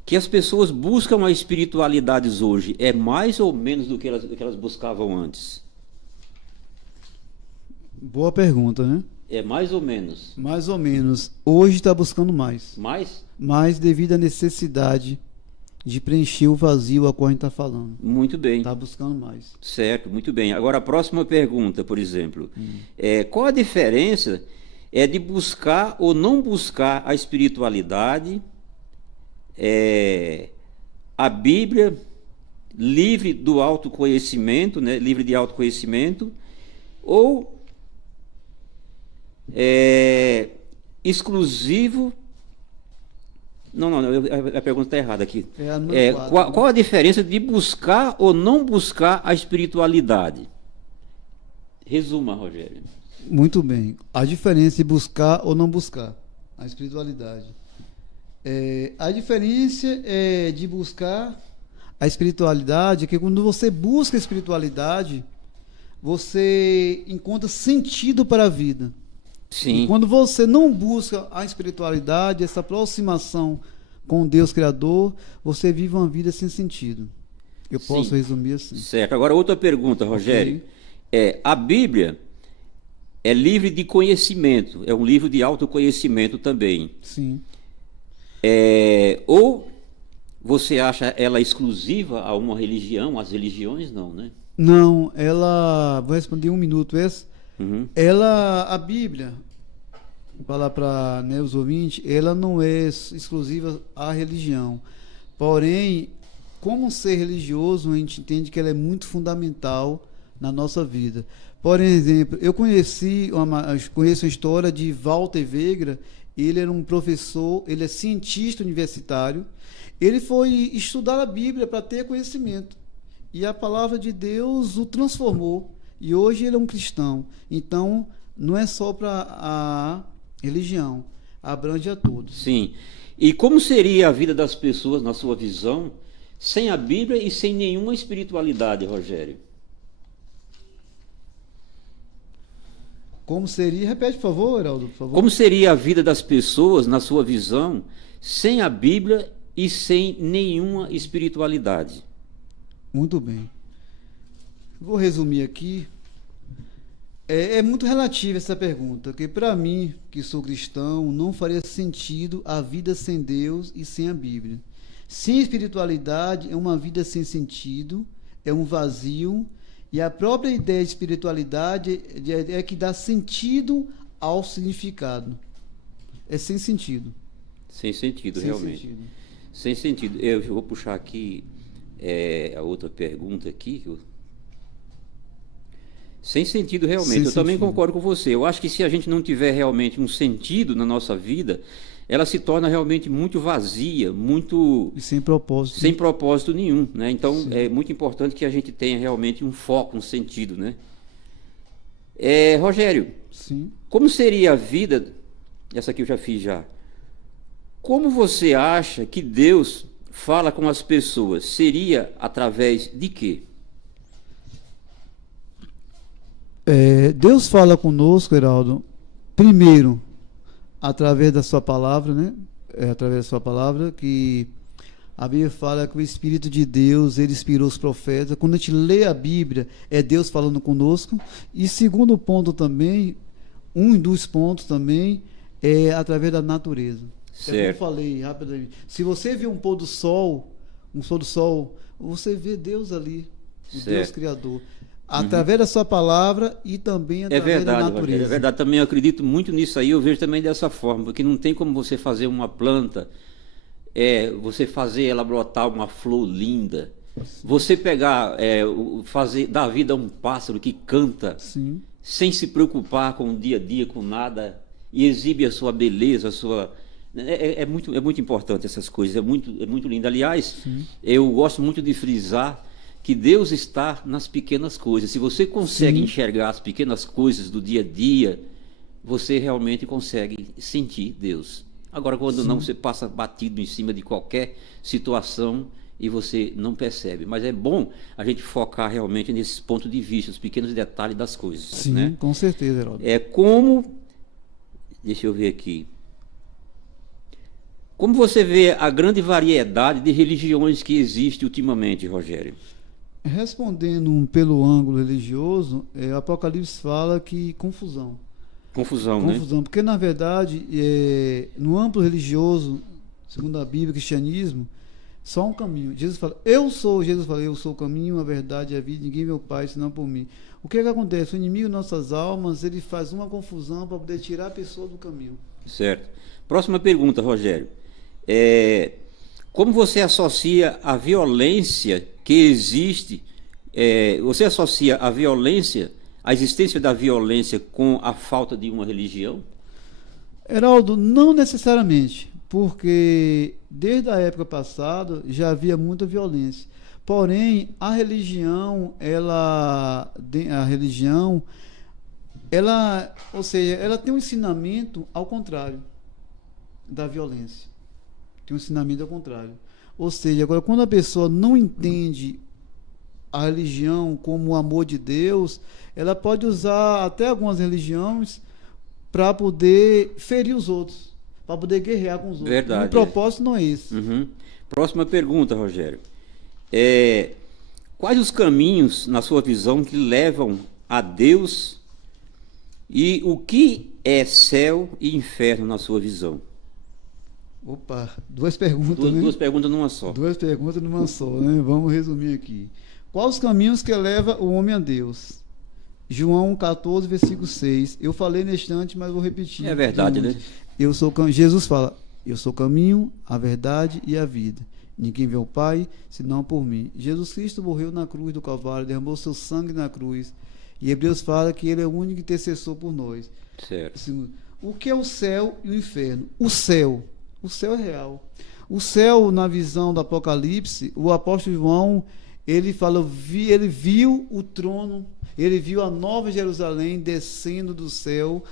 que as pessoas buscam a espiritualidade hoje? É mais ou menos do que elas buscavam antes? Boa pergunta, né? É mais ou menos. Mais ou menos. Hoje está buscando mais. Mais? Mais devido à necessidade de preencher o vazio a qual a gente está falando. Muito bem. Está buscando mais. Certo, muito bem. Agora, a próxima pergunta, por exemplo. Qual a diferença de buscar ou não buscar a espiritualidade, a Bíblia, livre do autoconhecimento, né, livre de autoconhecimento, ou exclusivo... Não, a pergunta está errada aqui. Qual a diferença de buscar ou não buscar a espiritualidade? Resuma, Rogério. Muito bem. A diferença de buscar ou não buscar a espiritualidade. A diferença de buscar a espiritualidade é que quando você busca a espiritualidade, você encontra sentido para a vida. Sim. E quando você não busca a espiritualidade, essa aproximação com Deus Criador, você vive uma vida sem sentido. Eu posso resumir assim. Certo. Agora, outra pergunta, Rogério. A Bíblia é livre de conhecimento, é um livro de autoconhecimento também. Sim. Ou você acha ela exclusiva a uma religião, às religiões, não, né? Não, ela... Vou responder em 1 minuto essa. A Bíblia, vou falar para os ouvintes, ela não é exclusiva à religião. Porém, como ser religioso, a gente entende que ela é muito fundamental na nossa vida. Por exemplo, eu conheço a história de Walter Wegener. Ele era um professor, ele é cientista universitário. Ele foi estudar a Bíblia para ter conhecimento. E a palavra de Deus o transformou. E hoje ele é um cristão. Então, não é só para a religião, abrange a todos. Sim. E como seria a vida das pessoas, na sua visão, sem a Bíblia e sem nenhuma espiritualidade, Rogério? Como seria? Repete, por favor, Heraldo, por favor. Como seria a vida das pessoas, na sua visão, sem a Bíblia e sem nenhuma espiritualidade? Muito bem. Vou resumir aqui. É muito relativa essa pergunta, porque para mim, que sou cristão, não faria sentido a vida sem Deus e sem a Bíblia. Sem espiritualidade é uma vida sem sentido, é um vazio, e a própria ideia de espiritualidade é que dá sentido ao significado. É sem sentido. Sem sentido, Sem realmente. sentido. Sem sentido. Eu vou puxar aqui a outra pergunta aqui. Sem sentido, realmente. Eu também concordo com você. Eu acho que se a gente não tiver realmente um sentido na nossa vida, ela se torna realmente muito vazia, muito... E sem propósito. Sem propósito nenhum, né? Então, é muito importante que a gente tenha realmente um foco, um sentido, né? Rogério, Sim. Como seria a vida... Essa aqui eu já fiz já. Como você acha que Deus fala com as pessoas? Seria através de quê? Deus fala conosco, Heraldo, primeiro, através da sua palavra, né? Através da sua palavra, que a Bíblia fala que o Espírito de Deus, ele inspirou os profetas. Quando a gente lê a Bíblia, é Deus falando conosco. E segundo ponto também, um dos pontos também, é através da natureza. Certo. Como eu falei rapidamente, se você vê um pôr do sol, você vê Deus ali, o Certo. Deus Criador. Através da sua palavra e também através da natureza. Rogério, é verdade, também eu acredito muito nisso aí, eu vejo também dessa forma, porque não tem como você fazer uma planta, você fazer ela brotar uma flor linda, você pegar, dar vida a um pássaro que canta, Sim. sem se preocupar com o dia a dia, com nada, e exibe a sua beleza, a sua... É muito importante essas coisas, é muito lindo. Aliás, eu gosto muito de frisar que Deus está nas pequenas coisas. Se você consegue enxergar as pequenas coisas do dia a dia, você realmente consegue sentir Deus. Agora, quando não, você passa batido em cima de qualquer situação e você não percebe. Mas é bom a gente focar realmente nesses pontos de vista, os pequenos detalhes das coisas. Sim, né? Com certeza, Heraldo. Deixa eu ver aqui. Como você vê a grande variedade de religiões que existe ultimamente, Rogério? Respondendo pelo ângulo religioso, o Apocalipse fala que confusão. Confusão, Confusão, porque na verdade, no âmbito religioso, segundo a Bíblia, o cristianismo, só um caminho. Jesus fala, eu sou o caminho, a verdade e a vida, ninguém vê o Pai senão por mim. O que acontece? O inimigo de nossas almas, ele faz uma confusão para poder tirar a pessoa do caminho. Certo. Próxima pergunta, Rogério. Como você associa a violência que existe, você associa a violência, a existência da violência com a falta de uma religião? Heraldo, não necessariamente, porque desde a época passada já havia muita violência. Porém, a religião, ou seja, ela tem um ensinamento ao contrário da violência. Tem um ensinamento ao contrário. Ou seja, agora quando a pessoa não entende a religião como o amor de Deus, ela pode usar até algumas religiões para poder ferir os outros, para poder guerrear com os outros. Verdade. O propósito não é esse. Uhum. Próxima pergunta, Rogério. Quais os caminhos, na sua visão, que levam a Deus, e o que é céu e inferno na sua visão? Opa, duas perguntas, né? Duas perguntas numa só. Duas perguntas numa só, né? Vamos resumir aqui. Quais os caminhos que leva o homem a Deus? João 14, versículo 6. Eu falei neste antes, mas vou repetir. É verdade, né? Jesus fala, eu sou o caminho, a verdade e a vida. Ninguém vê o Pai, senão por mim. Jesus Cristo morreu na cruz do Calvário, derramou seu sangue na cruz. E Hebreus fala que ele é o único intercessor por nós. Certo. Assim, o que é o céu e o inferno? O céu é real. O céu, na visão do Apocalipse, o apóstolo João, ele fala, ele viu o trono, ele viu a nova Jerusalém descendo do céu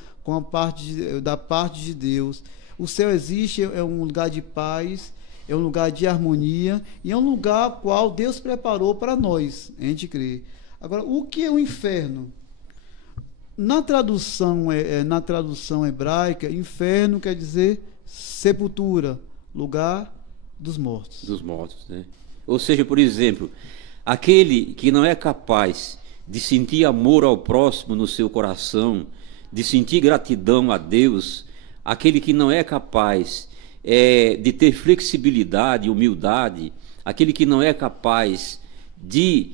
da parte de Deus. O céu existe, é um lugar de paz, é um lugar de harmonia, e é um lugar qual Deus preparou para nós, a gente crê. Agora, o que é o inferno? Na tradução hebraica, inferno quer dizer sepultura, lugar dos mortos. Dos mortos, né? Ou seja, por exemplo, aquele que não é capaz de sentir amor ao próximo no seu coração, de sentir gratidão a Deus, aquele que não é capaz de ter flexibilidade, humildade, aquele que não é capaz de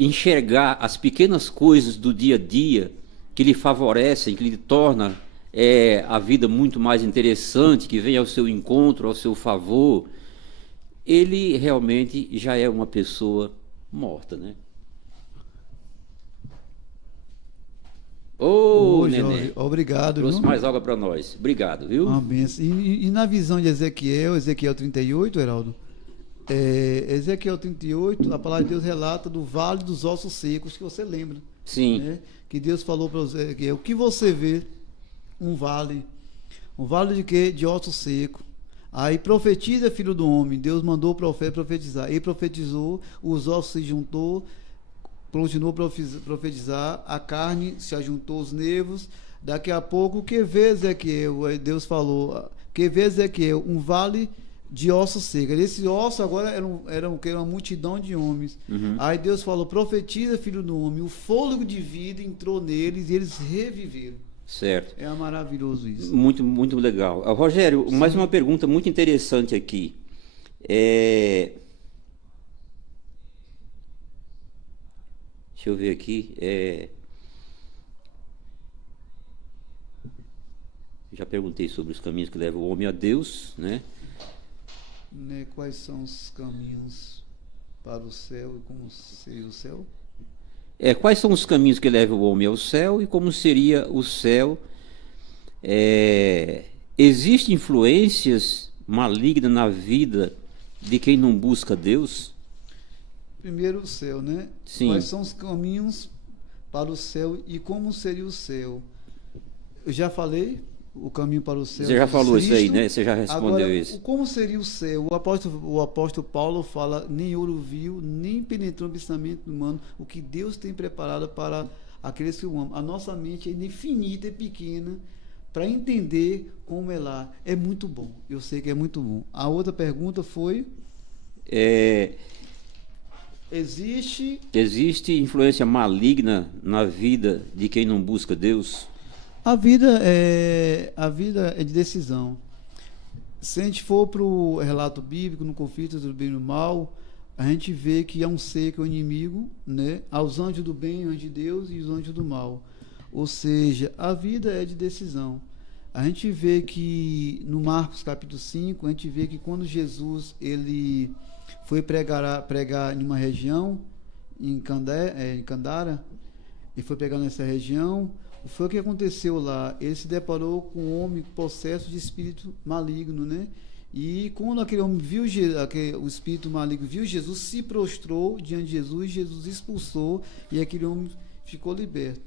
enxergar as pequenas coisas do dia a dia que lhe favorecem, que lhe tornam a vida muito mais interessante, que vem ao seu encontro, ao seu favor, ele realmente já é uma pessoa morta, né? Ô, Nenê, obrigado. Trouxe viu? mais água para nós. Obrigado, viu? Uma benção. E na visão de Ezequiel 38, Heraldo, Ezequiel 38, a palavra de Deus relata do vale dos ossos secos, que você lembra. Sim. Né? Que Deus falou para Ezequiel, o que você vê? Um vale de quê? De ossos secos. Aí profetiza, filho do homem. Deus mandou o profeta profetizar. Ele profetizou, os ossos se juntou, continuou a profetizar, a carne se ajuntou aos nervos. Daqui a pouco, o que vê Ezequiel? Aí Deus falou, que vê Ezequiel? Um vale de ossos secos. Esse osso agora era uma multidão de homens. Uhum. Aí Deus falou, profetiza, filho do homem. O fôlego de vida entrou neles e eles reviveram. Certo. É maravilhoso isso. Muito, muito legal. Rogério, sim, mais uma pergunta muito interessante aqui. Deixa eu ver aqui. Já perguntei sobre os caminhos que levam o homem a Deus, né? Quais são os caminhos para o céu e como seria o céu? Quais são os caminhos que levam o homem ao céu e como seria o céu? Existem influências malignas na vida de quem não busca Deus? Primeiro o céu, né? Sim. Quais são os caminhos para o céu e como seria o céu? Eu já falei o caminho para o céu. Você já falou Cristo. isso aí, né? Você já respondeu. Agora, isso. Como seria o céu? O apóstolo Paulo fala, nem ouro viu, nem penetrou no pensamento humano o que Deus tem preparado para aqueles que o amam. A nossa mente é infinita e pequena para entender como é lá. É muito bom. Eu sei que é muito bom. A outra pergunta foi... Existe influência maligna na vida de quem não busca Deus? A vida é de decisão. Se a gente for para o relato bíblico, no conflito do bem e do mal, a gente vê que há um ser que é o inimigo, né? Há os anjos do bem, os anjos de Deus e os anjos do mal. Ou seja, a vida é de decisão. A gente vê que no Marcos capítulo 5, a gente vê que quando Jesus ele foi pregar em uma região, em Candara, e foi pregar nessa região, foi o que aconteceu lá. Ele se deparou com um homem possesso de espírito maligno, né? E quando aquele homem viu o espírito maligno viu Jesus, se prostrou diante de Jesus, Jesus expulsou e aquele homem ficou liberto.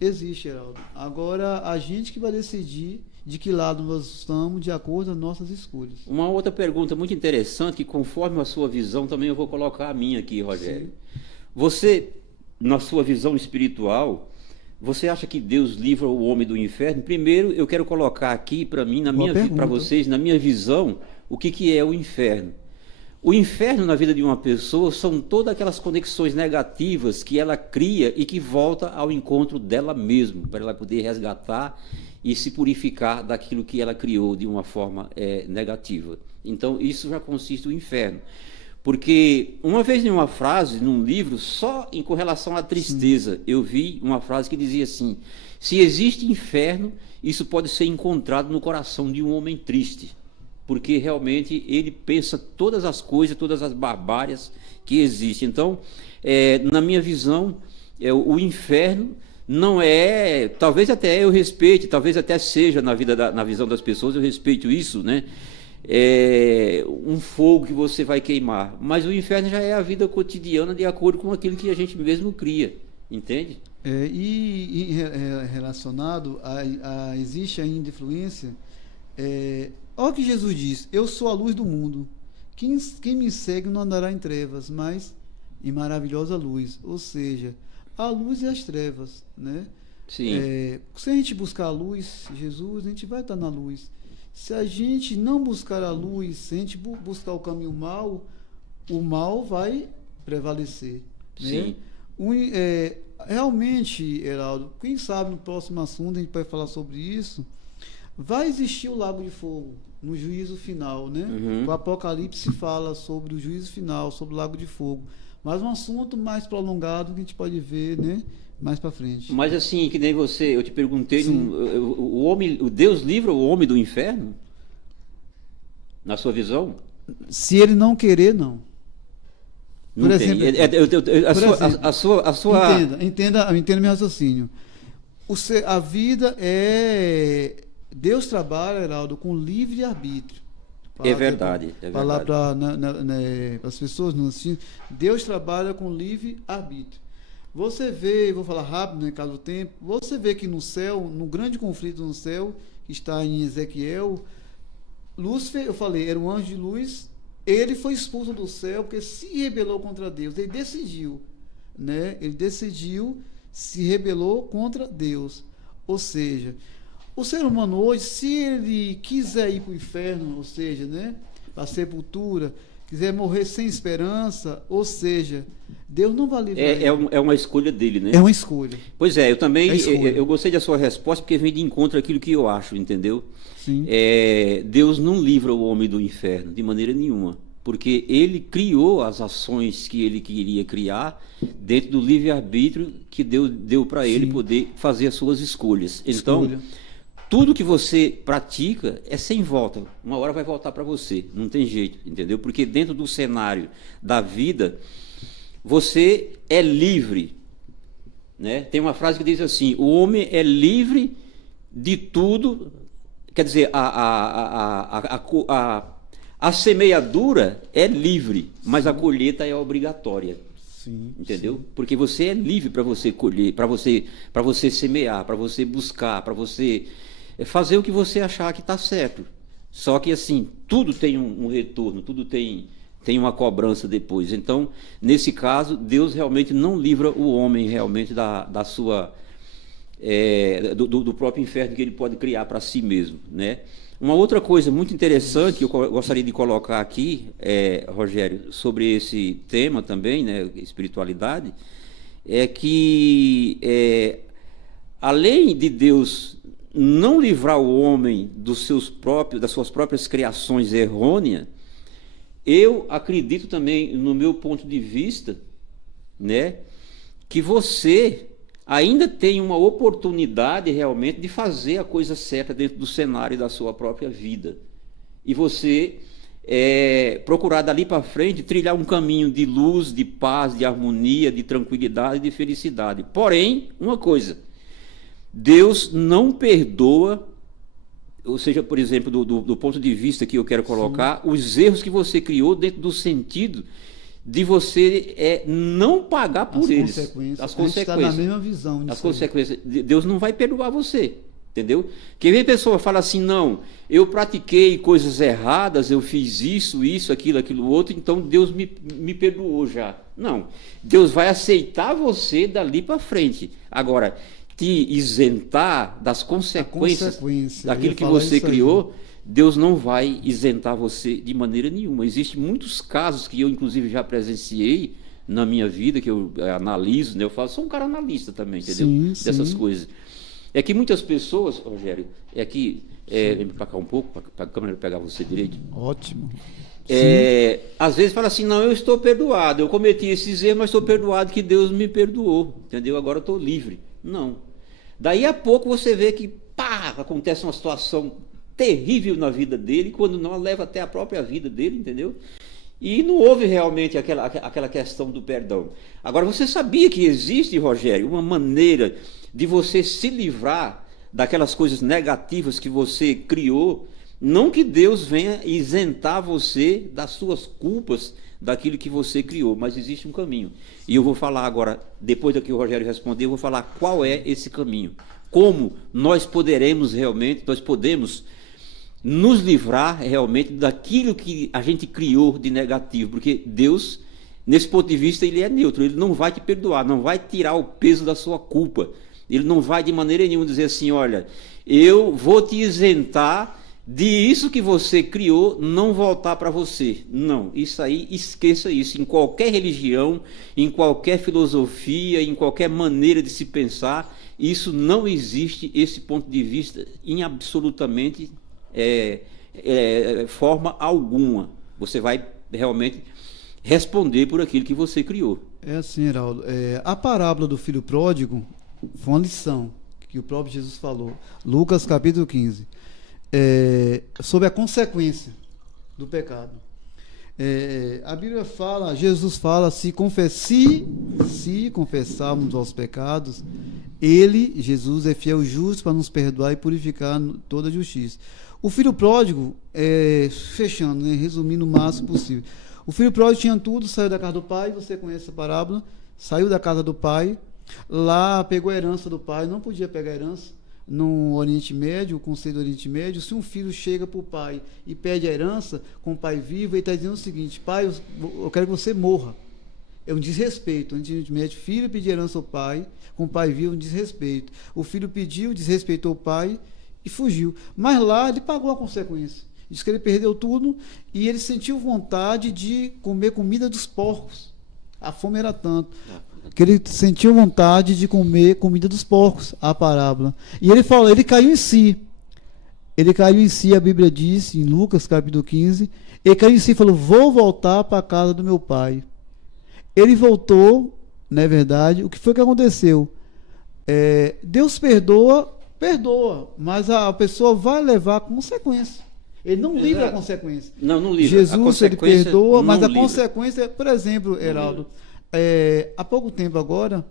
Existe, Geraldo. Agora a gente que vai decidir de que lado nós estamos de acordo com as nossas escolhas. Uma outra pergunta muito interessante, que conforme a sua visão, também eu vou colocar a minha aqui, Rogério. Sim. Você, na sua visão espiritual, você acha que Deus livra o homem do inferno? Primeiro, eu quero colocar aqui para mim, para vocês, na minha visão, o que é o inferno. O inferno na vida de uma pessoa são todas aquelas conexões negativas que ela cria e que volta ao encontro dela mesma, para ela poder resgatar e se purificar daquilo que ela criou de uma forma negativa. Então, isso já consiste no inferno. Porque uma vez em uma frase, num livro, com relação à tristeza, eu vi uma frase que dizia assim: se existe inferno, isso pode ser encontrado no coração de um homem triste, porque realmente ele pensa todas as coisas, todas as barbárias que existem. Então, na minha visão, o inferno não é, talvez até eu respeite, talvez até seja na visão das pessoas, eu respeito isso, né? Um fogo que você vai queimar, mas o inferno já é a vida cotidiana de acordo com aquilo que a gente mesmo cria, entende? Relacionado existe ainda influência, olha o que Jesus diz: eu sou a luz do mundo, quem me segue não andará em trevas, mas em maravilhosa luz. Ou seja, a luz e as trevas, né? Sim. Se a gente buscar a luz, Jesus, a gente vai estar na luz. Se a gente não buscar a luz, se a gente buscar o caminho mal, o mal vai prevalecer. Sim. Né? Realmente, Heraldo, quem sabe no próximo assunto a gente vai falar sobre isso. Vai existir o lago de fogo no juízo final, né? Uhum. O Apocalipse fala sobre o juízo final, sobre o lago de fogo. Mas um assunto mais prolongado que a gente pode ver, né? Mais para frente. Mas assim, que nem você, eu te perguntei, o Deus livra o homem do inferno? Na sua visão? Se ele não querer, não. Por exemplo, entenda meu raciocínio. A vida Deus trabalha, Heraldo, com livre arbítrio. É verdade. Falar para as pessoas não assistindo, Deus trabalha com livre arbítrio. Você vê, vou falar rápido, né, caso do tempo, você vê que no céu, no grande conflito no céu, que está em Ezequiel, Lúcifer, eu falei, era um anjo de luz, ele foi expulso do céu porque se rebelou contra Deus. Ele decidiu, né? Ele decidiu, se rebelou contra Deus. Ou seja, o ser humano hoje, se ele quiser ir para o inferno, ou seja, né, para a sepultura, quiser morrer sem esperança, ou seja, Deus não vai livrar ele. É uma escolha dele, né? É uma escolha. Pois é, eu também, eu gostei da sua resposta, porque vem de encontro àquilo que eu acho, entendeu? Sim. Deus não livra o homem do inferno, de maneira nenhuma, porque ele criou as ações que ele queria criar dentro do livre-arbítrio que Deus deu para ele poder fazer as suas escolhas. Então, tudo que você pratica é sem volta. Uma hora vai voltar para você. Não tem jeito, entendeu? Porque dentro do cenário da vida, você é livre. Né? Tem uma frase que diz assim: o homem é livre de tudo. Quer dizer, a semeadura é livre, mas a colheita é obrigatória. Sim, entendeu? Sim. Porque você é livre para você colher, para você semear, para você buscar, para você fazer o que você achar que está certo. Só que assim, tudo tem um retorno, tudo tem uma cobrança depois. Então, nesse caso, Deus realmente não livra o homem realmente da sua do próprio inferno que ele pode criar para si mesmo, né? Uma outra coisa muito interessante que eu gostaria de colocar aqui, Rogério, sobre esse tema também, né, espiritualidade, é que além de Deus não livrar o homem das suas próprias criações errôneas, eu acredito também, no meu ponto de vista, né, que você ainda tem uma oportunidade realmente de fazer a coisa certa dentro do cenário da sua própria vida. E você procurar dali para frente trilhar um caminho de luz, de paz, de harmonia, de tranquilidade, de felicidade. Porém, uma coisa, Deus não perdoa, ou seja, por exemplo, do ponto de vista que eu quero colocar, sim, os erros que você criou dentro do sentido de você não pagar por eles. As consequências. Está na mesma visão. As consequências. Deus não vai perdoar você, entendeu? Que vem a pessoa fala assim, não, eu pratiquei coisas erradas, eu fiz isso, aquilo outro, então Deus me perdoou já. Não, Deus vai aceitar você dali para frente. Agora, te isentar das consequências daquilo que você criou, Deus não vai isentar você de maneira nenhuma. Existem muitos casos que eu, inclusive, já presenciei na minha vida, que eu analiso, né? Eu falo, sou um cara analista também, entendeu? Sim, dessas sim. coisas. É que muitas pessoas, Rogério, vem para cá um pouco, para a câmera pegar você direito. Ótimo. Às vezes fala assim, não, eu estou perdoado, eu cometi esses erros, mas estou perdoado, que Deus me perdoou, entendeu? Agora eu estou livre. Não. Daí a pouco você vê que, acontece uma situação terrível na vida dele, quando não leva até a própria vida dele, entendeu? E não houve realmente aquela questão do perdão. Agora, você sabia que existe, Rogério, uma maneira de você se livrar daquelas coisas negativas que você criou? Não que Deus venha isentar você das suas culpas, daquilo que você criou, mas existe um caminho. E eu vou falar agora, depois do que o Rogério responder, eu vou falar qual é esse caminho. Como nós podemos nos livrar realmente daquilo que a gente criou de negativo, porque Deus, nesse ponto de vista, ele é neutro, ele não vai te perdoar, não vai tirar o peso da sua culpa, ele não vai de maneira nenhuma dizer assim, olha, eu vou te isentar de isso que você criou não voltar para você. Não, isso aí, esqueça isso. Em qualquer religião, em qualquer filosofia, em qualquer maneira de se pensar, isso não existe, esse ponto de vista, em absolutamente forma alguma. Você vai realmente responder por aquilo que você criou. É assim, Heraldo, a parábola do filho pródigo foi uma lição que o próprio Jesus falou. Lucas capítulo 15. Sobre a consequência do pecado. A Bíblia fala, Jesus fala, se confessarmos os pecados, ele, Jesus, é fiel e justo para nos perdoar e purificar toda a justiça. O filho pródigo, fechando, né, resumindo o máximo possível, o filho pródigo tinha tudo, saiu da casa do pai, você conhece a parábola, saiu da casa do pai, lá pegou a herança do pai, não podia pegar a herança. No Oriente Médio, o conceito do Oriente Médio, se um filho chega para o pai e pede a herança com o pai vivo, ele está dizendo o seguinte, pai, eu quero que você morra. É um desrespeito. No Oriente Médio, filho pedir herança ao pai, com o pai vivo, um desrespeito. O filho pediu, desrespeitou o pai e fugiu. Mas lá ele pagou a consequência. Diz que ele perdeu tudo e ele sentiu vontade de comer comida dos porcos. A fome era tanto que ele sentiu vontade de comer comida dos porcos, a parábola. E ele falou, ele caiu em si. Ele caiu em si, a Bíblia diz, em Lucas capítulo 15, ele caiu em si e falou, vou voltar para a casa do meu pai. Ele voltou, não é verdade? O que foi que aconteceu? Deus perdoa, mas a pessoa vai levar a consequência. Ele não livra a consequência. Não livra. Jesus, ele perdoa, mas a consequência, por exemplo, Heraldo, há pouco tempo agora,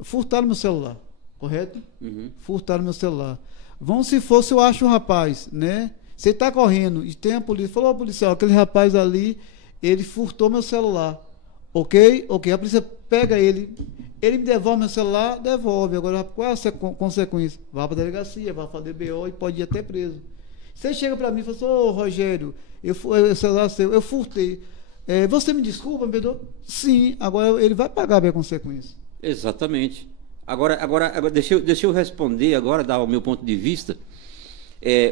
furtaram meu celular, correto? Uhum. Furtaram meu celular. Vamos, se fosse, eu acho um rapaz, né? Você está correndo e tem a polícia, falou ao policial, aquele rapaz ali, ele furtou meu celular. Ok, a polícia pega ele me devolve meu celular, devolve. Agora, qual é a consequência? Vai para a delegacia, vai fazer BO e pode ir até preso. Você chega para mim e fala assim, ô Rogério, o celular seu, eu furtei. Você me desculpa, me perdoa? Sim, agora ele vai pagar a minha consequência. Exatamente. Agora deixa eu responder agora, dar o meu ponto de vista.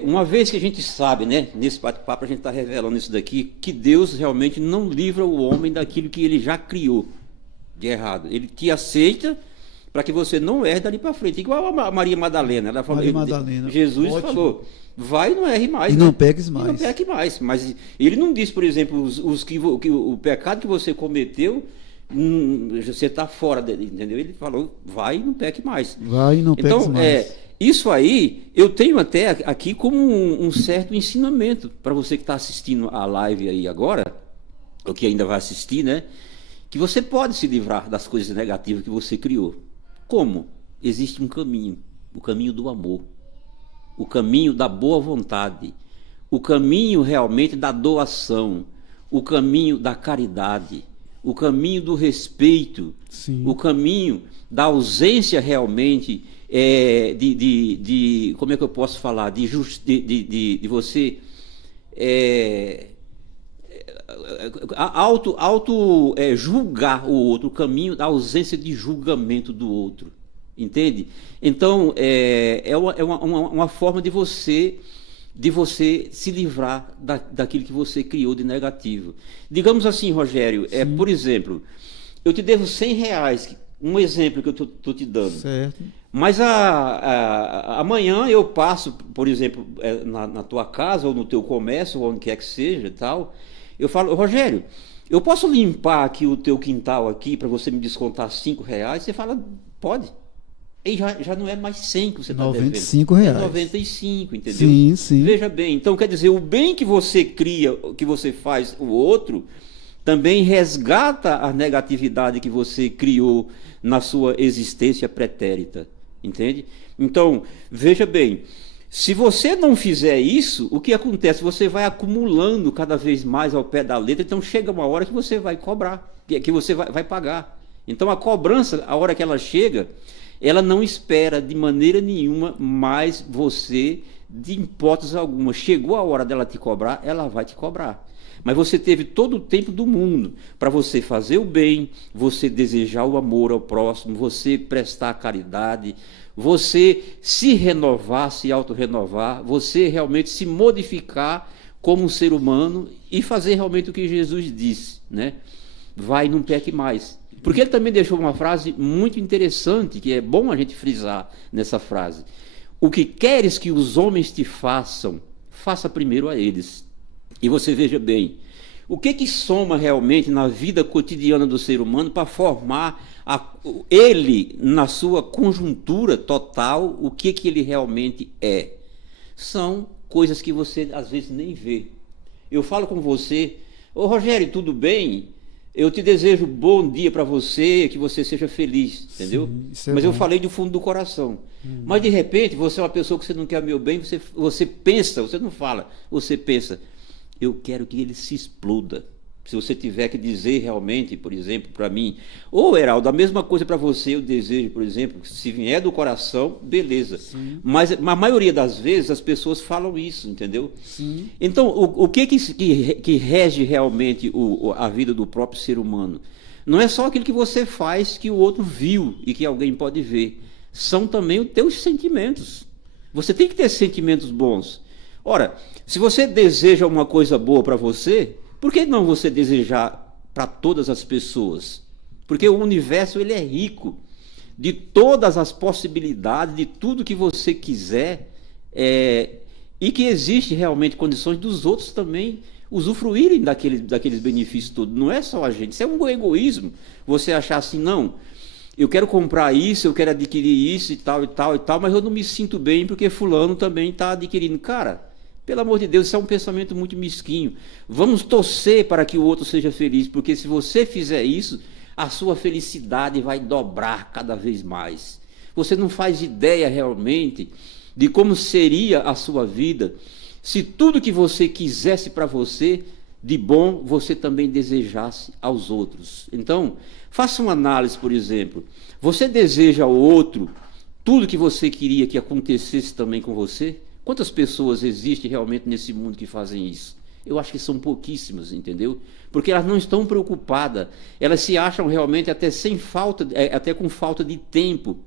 Uma vez que a gente sabe, né, nesse bate-papo a gente está revelando isso daqui, que Deus realmente não livra o homem daquilo que ele já criou de errado. Ele te aceita para que você não erre dali para frente. Igual a Maria Madalena, ela falou, Maria Madalena, Jesus ótimo. falou, vai e não erre mais. E né? não peques mais. E não peque mais. Mas ele não diz, por exemplo, o pecado que você cometeu, você está fora dele, entendeu? Ele falou, vai e não peque mais. Vai e não peques Então, mais. isso aí, eu tenho até aqui como um certo ensinamento para você que está assistindo a live aí agora, ou que ainda vai assistir, né? Que você pode se livrar das coisas negativas que você criou. Como? Existe um caminho, o caminho do amor, o caminho da boa vontade, o caminho realmente da doação, o caminho da caridade, o caminho do respeito, Sim. o caminho da ausência realmente como é que eu posso falar, de você julgar o outro, o caminho da ausência de julgamento do outro, entende? Então é uma forma de você se livrar daquilo que você criou de negativo. Digamos assim, Rogério, por exemplo, eu te devo R$100, um exemplo que eu estou te dando. Certo. Mas amanhã eu passo, por exemplo, na tua casa ou no teu comércio, ou onde quer que seja e tal, eu falo, Rogério, eu posso limpar aqui o teu quintal aqui para você me descontar R$5? Você fala, pode. E já não é mais 100 que você está devendo. R$95. É 95, entendeu? Sim, sim. Veja bem, então quer dizer, o bem que você cria, que você faz o outro, também resgata a negatividade que você criou na sua existência pretérita, entende? Então, veja bem, se você não fizer isso, o que acontece? Você vai acumulando cada vez mais ao pé da letra, então chega uma hora que você vai cobrar, que você vai pagar. Então a cobrança, a hora que ela chega, ela não espera de maneira nenhuma mais você, de hipótese alguma. Chegou a hora dela te cobrar, ela vai te cobrar. Mas você teve todo o tempo do mundo para você fazer o bem, você desejar o amor ao próximo, você prestar caridade, você se renovar, se autorrenovar, você realmente se modificar como um ser humano e fazer realmente o que Jesus disse, né? Vai e não peque mais. Porque ele também deixou uma frase muito interessante, que é bom a gente frisar nessa frase. O que queres que os homens te façam, faça primeiro a eles. E você veja bem, o que soma realmente na vida cotidiana do ser humano para formar ele, na sua conjuntura total, o que ele realmente é? São coisas que você às vezes nem vê. Eu falo com você, ô Rogério, tudo bem? Eu te desejo bom dia para você, que você seja feliz, entendeu? Sim, mas eu falei do fundo do coração. Mas de repente, você é uma pessoa que você não quer meu bem, você pensa, você não fala, você pensa, eu quero que ele se exploda. Se você tiver que dizer realmente, por exemplo, para mim, ou Heraldo, a mesma coisa para você, eu desejo, por exemplo, se vier do coração, beleza. Sim. Mas a maioria das vezes as pessoas falam isso, entendeu? Sim. Então, o que rege realmente a vida do próprio ser humano? Não é só aquilo que você faz que o outro viu e que alguém pode ver. São também os teus sentimentos. Você tem que ter sentimentos bons. Ora, se você deseja uma coisa boa para você, por que não você desejar para todas as pessoas? Porque o universo ele é rico de todas as possibilidades, de tudo que você quiser, e que existe realmente condições dos outros também usufruírem daqueles benefícios todos. Não é só a gente, isso é um egoísmo. Você achar assim, não, eu quero comprar isso, eu quero adquirir isso e tal, e tal, e tal, mas eu não me sinto bem porque fulano também está adquirindo. Cara, pelo amor de Deus, isso é um pensamento muito mesquinho. Vamos torcer para que o outro seja feliz, porque se você fizer isso, a sua felicidade vai dobrar cada vez mais. Você não faz ideia realmente de como seria a sua vida se tudo que você quisesse para você, de bom, você também desejasse aos outros. Então, faça uma análise, por exemplo. Você deseja ao outro tudo que você queria que acontecesse também com você? Quantas pessoas existem realmente nesse mundo que fazem isso? Eu acho que são pouquíssimas, entendeu? Porque elas não estão preocupadas. Elas se acham realmente até com falta de tempo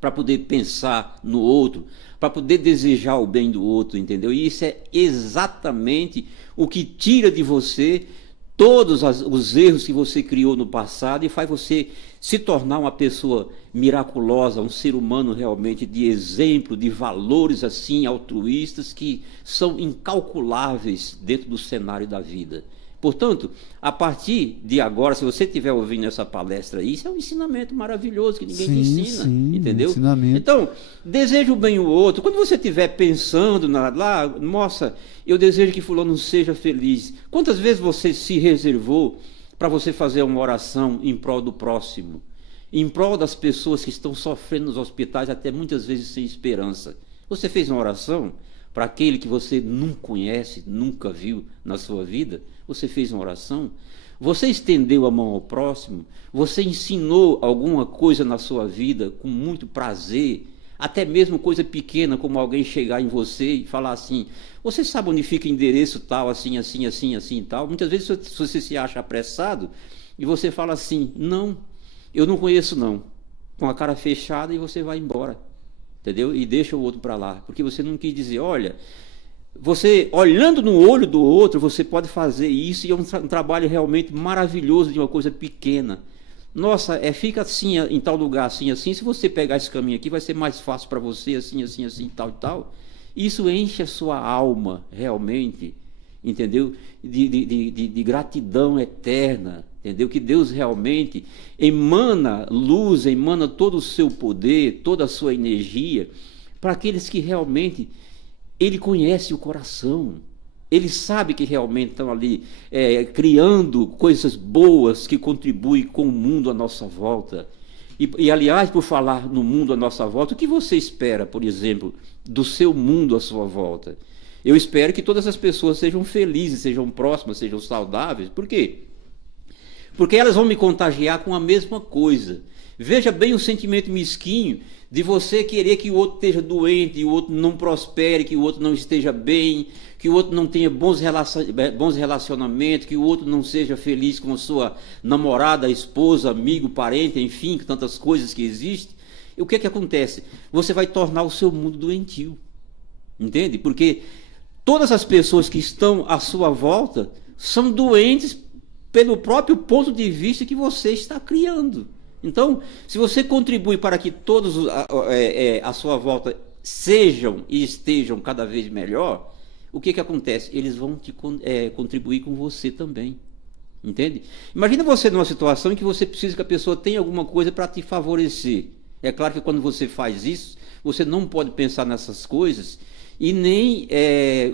para poder pensar no outro, para poder desejar o bem do outro, entendeu? E isso é exatamente o que tira de você todos os erros que você criou no passado e faz você se tornar uma pessoa miraculosa, um ser humano realmente de exemplo, de valores assim altruístas que são incalculáveis dentro do cenário da vida. Portanto, a partir de agora, se você estiver ouvindo essa palestra aí, isso é um ensinamento maravilhoso que ninguém te ensina, entendeu? Ensinamento. Então, deseja o bem o outro. Quando você estiver pensando lá, nossa, eu desejo que fulano seja feliz. Quantas vezes você se reservou para você fazer uma oração em prol do próximo? Em prol das pessoas que estão sofrendo nos hospitais, até muitas vezes sem esperança. Você fez uma oração para aquele que você não conhece, nunca viu na sua vida? Você fez uma oração? Você estendeu a mão ao próximo? Você ensinou alguma coisa na sua vida com muito prazer? Até mesmo coisa pequena, como alguém chegar em você e falar assim, você sabe onde fica o endereço tal, assim, assim, assim, assim e tal? Muitas vezes você se acha apressado e você fala assim, não, eu não conheço não. Com a cara fechada e você vai embora. Entendeu? E deixa o outro para lá. Porque você não quis dizer, olha, você olhando no olho do outro, você pode fazer isso e é um trabalho realmente maravilhoso de uma coisa pequena. Nossa, fica assim, em tal lugar, assim, assim, se você pegar esse caminho aqui, vai ser mais fácil para você, assim, assim, assim, tal e tal. Isso enche a sua alma, realmente, entendeu? De gratidão eterna, entendeu? Que Deus realmente emana luz, emana todo o seu poder, toda a sua energia, para aqueles que realmente Ele conhece o coração. Ele sabe que realmente estão ali criando coisas boas que contribuem com o mundo à nossa volta. Aliás, por falar no mundo à nossa volta, o que você espera, por exemplo, do seu mundo à sua volta? Eu espero que todas as pessoas sejam felizes, sejam próximas, sejam saudáveis. Por quê? Porque elas vão me contagiar com a mesma coisa. Veja bem o sentimento mesquinho de você querer que o outro esteja doente, que o outro não prospere, que o outro não esteja bem, que o outro não tenha bons relacionamentos, que o outro não seja feliz com a sua namorada, esposa, amigo, parente, enfim, tantas coisas que existem. E o que acontece? Você vai tornar o seu mundo doentio. Entende? Porque todas as pessoas que estão à sua volta são doentes pelo próprio ponto de vista que você está criando. Então, se você contribui para que todos à sua volta sejam e estejam cada vez melhor, o que acontece? Eles vão contribuir com você também. Entende? Imagina você numa situação em que você precisa que a pessoa tenha alguma coisa para te favorecer. É claro que quando você faz isso, você não pode pensar nessas coisas e nem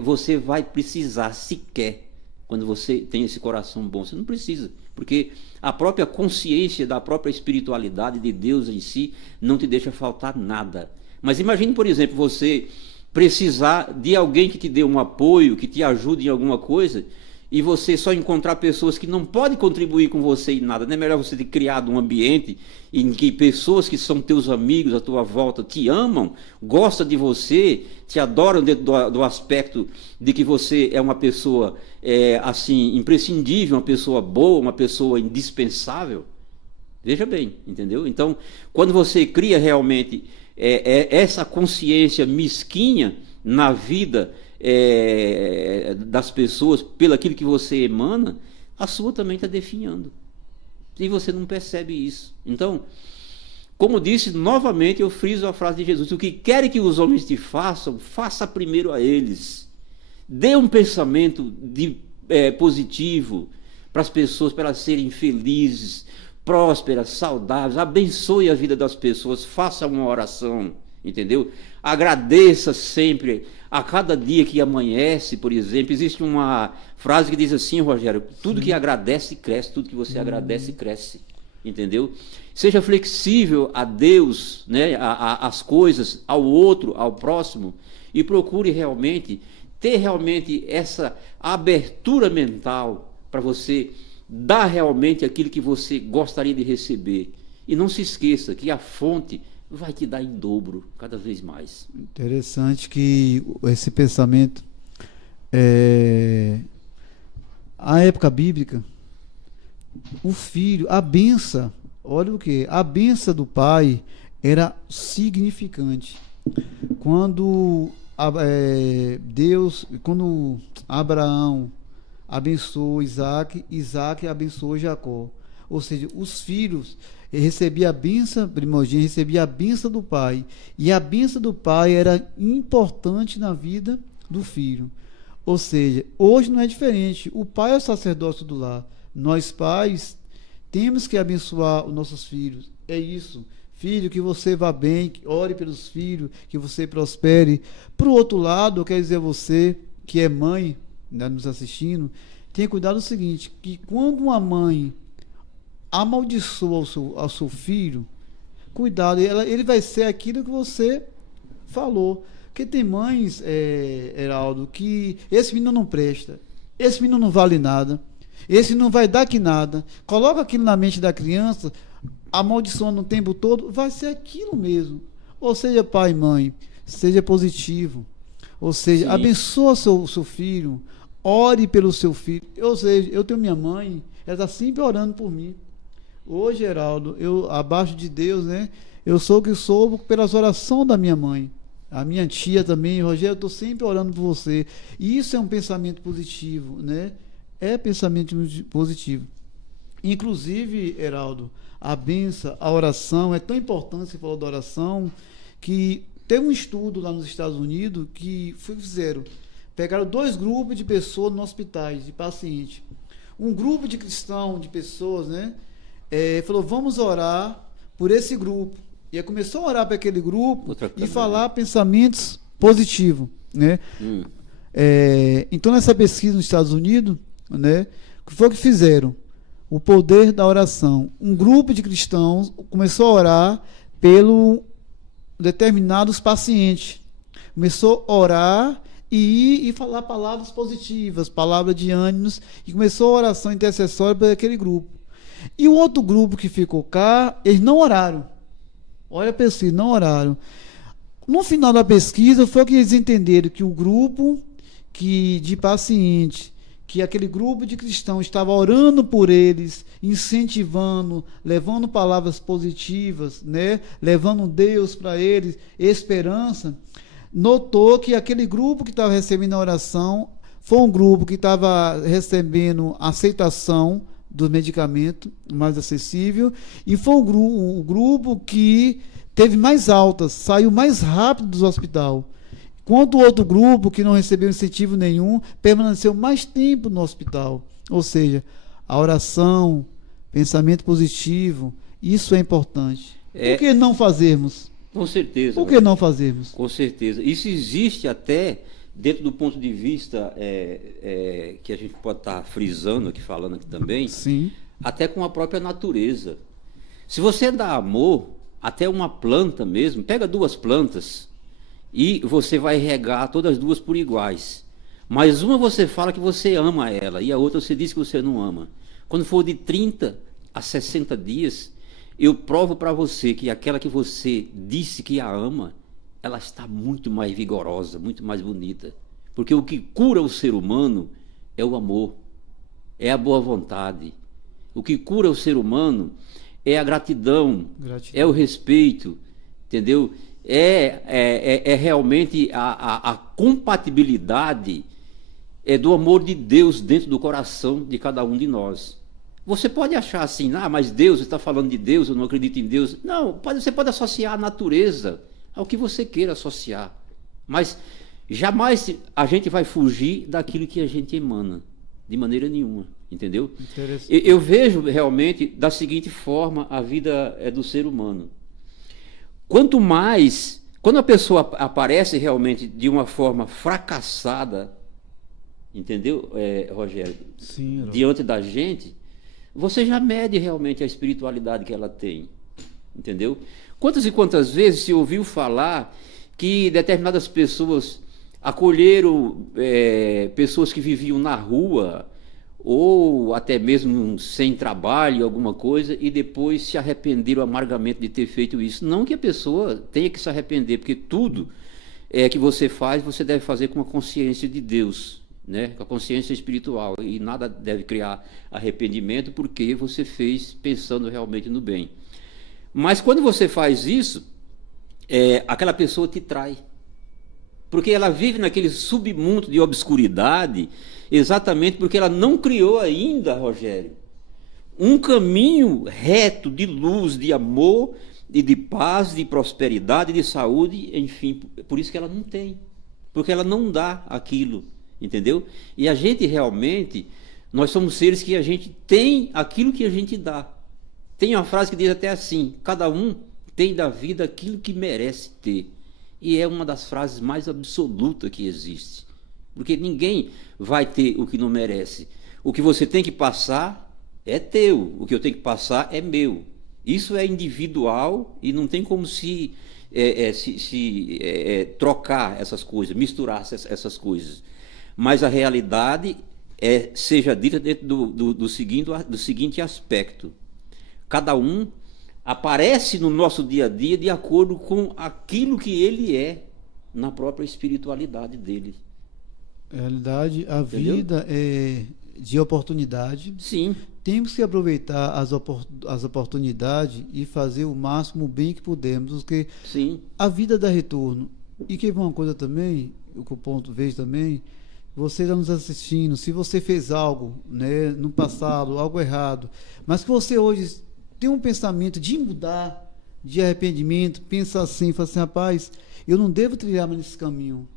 você vai precisar sequer. Quando você tem esse coração bom, você não precisa, porque a própria consciência da própria espiritualidade de Deus em si não te deixa faltar nada. Mas imagine, por exemplo, você precisar de alguém que te dê um apoio, que te ajude em alguma coisa, e você só encontrar pessoas que não podem contribuir com você em nada. Não é melhor você ter criado um ambiente em que pessoas que são teus amigos à tua volta te amam, gostam de você, te adoram dentro do aspecto de que você é uma pessoa assim, imprescindível, uma pessoa boa, uma pessoa indispensável? Veja bem, entendeu? Então, quando você cria realmente essa consciência mesquinha na vida das pessoas, pelo aquilo que você emana, a sua também está definhando. E você não percebe isso. Então, como disse, novamente eu friso a frase de Jesus: o que querem que os homens te façam, faça primeiro a eles. Dê um pensamento positivo para as pessoas, para elas serem felizes, prósperas, saudáveis. Abençoe a vida das pessoas, faça uma oração, entendeu? Agradeça sempre. A cada dia que amanhece, por exemplo, existe uma frase que diz assim, Rogério: tudo que agradece cresce, tudo que você agradece cresce, entendeu? Seja flexível a Deus, né, às coisas, ao outro, ao próximo, e procure realmente ter realmente essa abertura mental para você dar realmente aquilo que você gostaria de receber. E não se esqueça que a fonte vai te dar em dobro, cada vez mais. Interessante que esse pensamento, a época bíblica, o filho, a benção, olha o que? A benção do pai era significante. Quando Deus, quando Abraão abençoou Isaac, Isaac abençoou Jacó. Ou seja, os filhos recebiam a bênção primogênita, recebiam a bênção do pai. E a bênção do pai era importante na vida do filho. Ou seja, hoje não é diferente. O pai é o sacerdócio do lar. Nós pais temos que abençoar os nossos filhos. É isso. Filho, que você vá bem, que ore pelos filhos, que você prospere. Por outro lado, eu quero dizer a você, que é mãe, né, nos assistindo, tenha cuidado do seguinte, que quando uma mãe amaldiçoa ao seu filho, cuidado, ele vai ser aquilo que você falou. Porque tem mães, Heraldo, que esse menino não presta, esse menino não vale nada, esse não vai dar que nada. Coloca aquilo na mente da criança, amaldiçoando o tempo todo, vai ser aquilo mesmo. Ou seja, pai e mãe, seja positivo. Ou seja, sim, abençoa seu filho, ore pelo seu filho. Ou seja, eu tenho minha mãe, ela está sempre orando por mim. Hoje, Geraldo, eu, abaixo de Deus, né? Eu sou o que sou pelas orações da minha mãe. A minha tia também, Rogério, eu estou sempre orando por você. E isso é um pensamento positivo, né? É pensamento positivo. Inclusive, Heraldo, a benção, a oração, é tão importante, você falou da oração, que teve um estudo lá nos Estados Unidos que fizeram. Pegaram 2 grupos de pessoas nos hospitais, de pacientes. Um grupo de cristãos, de pessoas, né? Falou, vamos orar por esse grupo. E aí começou a orar para aquele grupo e falar pensamentos positivos, né? Então, nessa pesquisa nos Estados Unidos, né, o que foi que fizeram? O poder da oração. Um grupo de cristãos começou a orar pelo determinados pacientes. Começou a orar e falar palavras positivas, palavras de ânimos, e começou a oração intercessória para aquele grupo. E o outro grupo que ficou cá, eles não oraram. Olha a pesquisa, não oraram. No final da pesquisa, foi que eles entenderam que o grupo de pacientes, que aquele grupo de cristãos estava orando por eles, incentivando, levando palavras positivas, né? Levando Deus para eles, esperança, notou que aquele grupo que estava recebendo a oração foi um grupo que estava recebendo aceitação do medicamento mais acessível, e foi um grupo que teve mais altas, saiu mais rápido do hospital. Enquanto o outro grupo, que não recebeu incentivo nenhum, permaneceu mais tempo no hospital. Ou seja, a oração, pensamento positivo, isso é importante. Por que não fazermos? Com certeza. Por que não fazermos? Com certeza. Isso existe até dentro do ponto de vista que a gente pode estar frisando aqui, falando aqui também, sim, até com a própria natureza. Se você dá amor, até uma planta mesmo, pega 2 plantas e você vai regar todas as 2 por iguais. Mas uma você fala que você ama ela e a outra você diz que você não ama. Quando for de 30 a 60 dias, eu provo para você que aquela que você disse que a ama, ela está muito mais vigorosa, muito mais bonita. Porque o que cura o ser humano é o amor, é a boa vontade. O que cura o ser humano é a gratidão, é o respeito, entendeu? É realmente a compatibilidade do amor de Deus dentro do coração de cada um de nós. Você pode achar assim, mas Deus está falando de Deus, eu não acredito em Deus. Não, você pode associar a natureza ao que você queira associar. Mas jamais a gente vai fugir daquilo que a gente emana, de maneira nenhuma, entendeu? Eu vejo realmente da seguinte forma a vida do ser humano. Quanto mais, quando a pessoa aparece realmente de uma forma fracassada, entendeu, Rogério? Sim, diante da gente, você já mede realmente a espiritualidade que ela tem, entendeu? Quantas e quantas vezes se ouviu falar que determinadas pessoas acolheram pessoas que viviam na rua ou até mesmo sem trabalho, alguma coisa, e depois se arrependeram amargamente de ter feito isso. Não que a pessoa tenha que se arrepender, porque tudo que você faz, você deve fazer com a consciência de Deus, né? Com a consciência espiritual, e nada deve criar arrependimento porque você fez pensando realmente no bem. Mas quando você faz isso, aquela pessoa te trai. Porque ela vive naquele submundo de obscuridade, exatamente porque ela não criou ainda, Rogério, um caminho reto de luz, de amor, e de paz, de prosperidade, de saúde, enfim. Por isso que ela não tem. Porque ela não dá aquilo, entendeu? E a gente realmente, nós somos seres que a gente tem aquilo que a gente dá. Tem uma frase que diz até assim: cada um tem da vida aquilo que merece ter. E é uma das frases mais absolutas que existe. Porque ninguém vai ter o que não merece. O que você tem que passar é teu, o que eu tenho que passar é meu. Isso é individual e não tem como se trocar essas coisas, misturar essas coisas. Mas a realidade seja dita dentro do seguinte aspecto: cada um aparece no nosso dia a dia de acordo com aquilo que ele é na própria espiritualidade dele. Na realidade, a Entendeu? vida é de oportunidade. Sim. Temos que aproveitar as oportunidades e fazer o máximo bem que pudermos, porque Sim. a vida dá retorno. E que uma coisa também, o que o ponto vejo também, você está nos assistindo, se você fez algo, né, no passado, algo errado, mas que você hoje tem um pensamento de mudar, de arrependimento, pensa assim, fala assim: rapaz, eu não devo trilhar mais nesse caminho,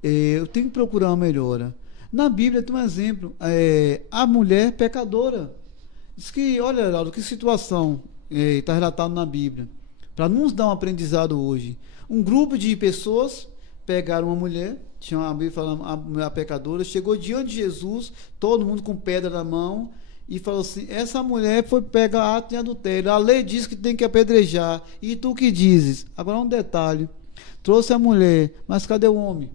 eu tenho que procurar uma melhora. Na Bíblia tem um exemplo, a mulher pecadora. Diz que, olha, Heraldo, que situação está relatado na Bíblia, para nos dar um aprendizado hoje. Um grupo de pessoas pegaram uma mulher, tinha uma Bíblia falando, a mulher pecadora, chegou diante de Jesus, todo mundo com pedra na mão, e falou assim: essa mulher foi pegar ato em adultério, a lei diz que tem que apedrejar, e tu que dizes? Agora um detalhe: trouxe a mulher, mas cadê o homem?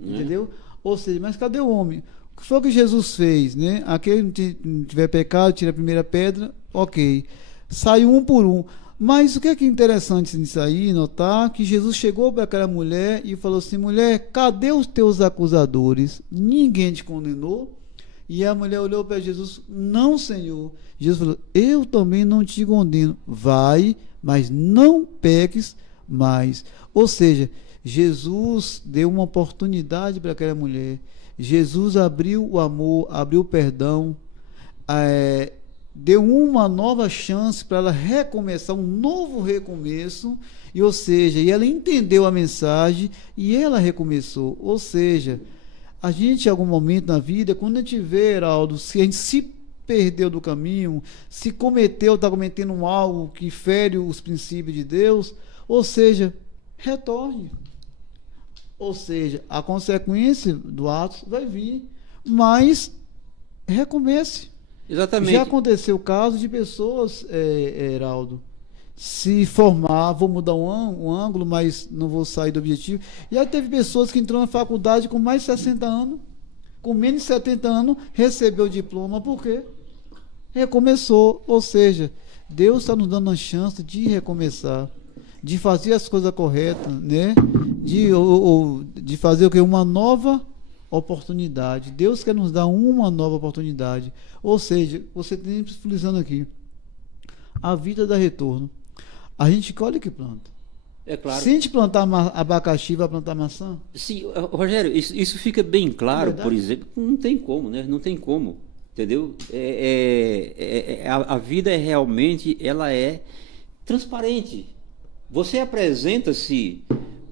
Entendeu? Ou seja, mas cadê o homem? O que foi que Jesus fez, né? Aquele que não tiver pecado, tira a primeira pedra, ok. Saiu um por um. Mas o que é interessante nisso aí, notar que Jesus chegou para aquela mulher e falou assim: mulher, cadê os teus acusadores? Ninguém te condenou? E a mulher olhou para Jesus: não, Senhor. Jesus falou: eu também não te condeno. Vai, mas não peques mais. Ou seja, Jesus deu uma oportunidade para aquela mulher. Jesus abriu o amor, abriu o perdão, deu uma nova chance para ela recomeçar, um novo recomeço, e ela entendeu a mensagem e ela recomeçou. Ou seja, a gente, em algum momento na vida, quando a gente vê, Heraldo, se a gente se perdeu do caminho, se está cometendo algo que fere os princípios de Deus, ou seja, retorne. Ou seja, a consequência do ato vai vir, mas recomece. Exatamente. Já aconteceu o caso de pessoas, Heraldo, se formar, vou mudar um ângulo, mas não vou sair do objetivo. Já teve pessoas que entrou na faculdade com mais de 60 anos, com menos de 70 anos, recebeu o diploma. Por quê? Recomeçou. Ou seja, Deus está nos dando a chance de recomeçar, de fazer as coisas corretas, né? De fazer o quê? Uma nova oportunidade. Deus quer nos dar uma nova oportunidade. Ou seja, você tem frisando aqui, a vida dá retorno. A gente colhe que planta. É claro. Se a gente plantar abacaxi, vai plantar maçã? Sim, Rogério, isso fica bem claro, por exemplo. Não tem como, né? Não tem como, entendeu? A vida realmente, ela é transparente. Você apresenta-se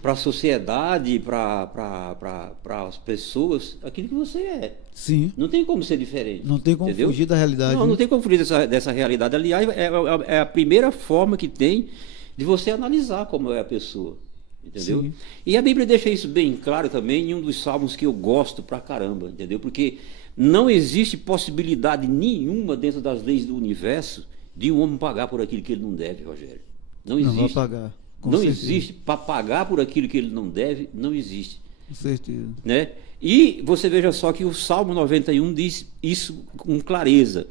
para a sociedade, para as pessoas, aquilo que você é. Sim. Não tem como ser diferente. Não tem como entendeu? fugir da realidade. Não tem como fugir dessa realidade. Aliás, é a primeira forma que tem de você analisar como é a pessoa. Entendeu? Sim. E a Bíblia deixa isso bem claro também em um dos salmos que eu gosto pra caramba, entendeu? Porque não existe possibilidade nenhuma dentro das leis do universo de um homem pagar por aquilo que ele não deve, Rogério. Não existe. Não vai pagar. Não existe. Para pagar por aquilo que ele não deve, não existe. Com certeza. Né? E você veja só que o Salmo 91 diz isso com clareza.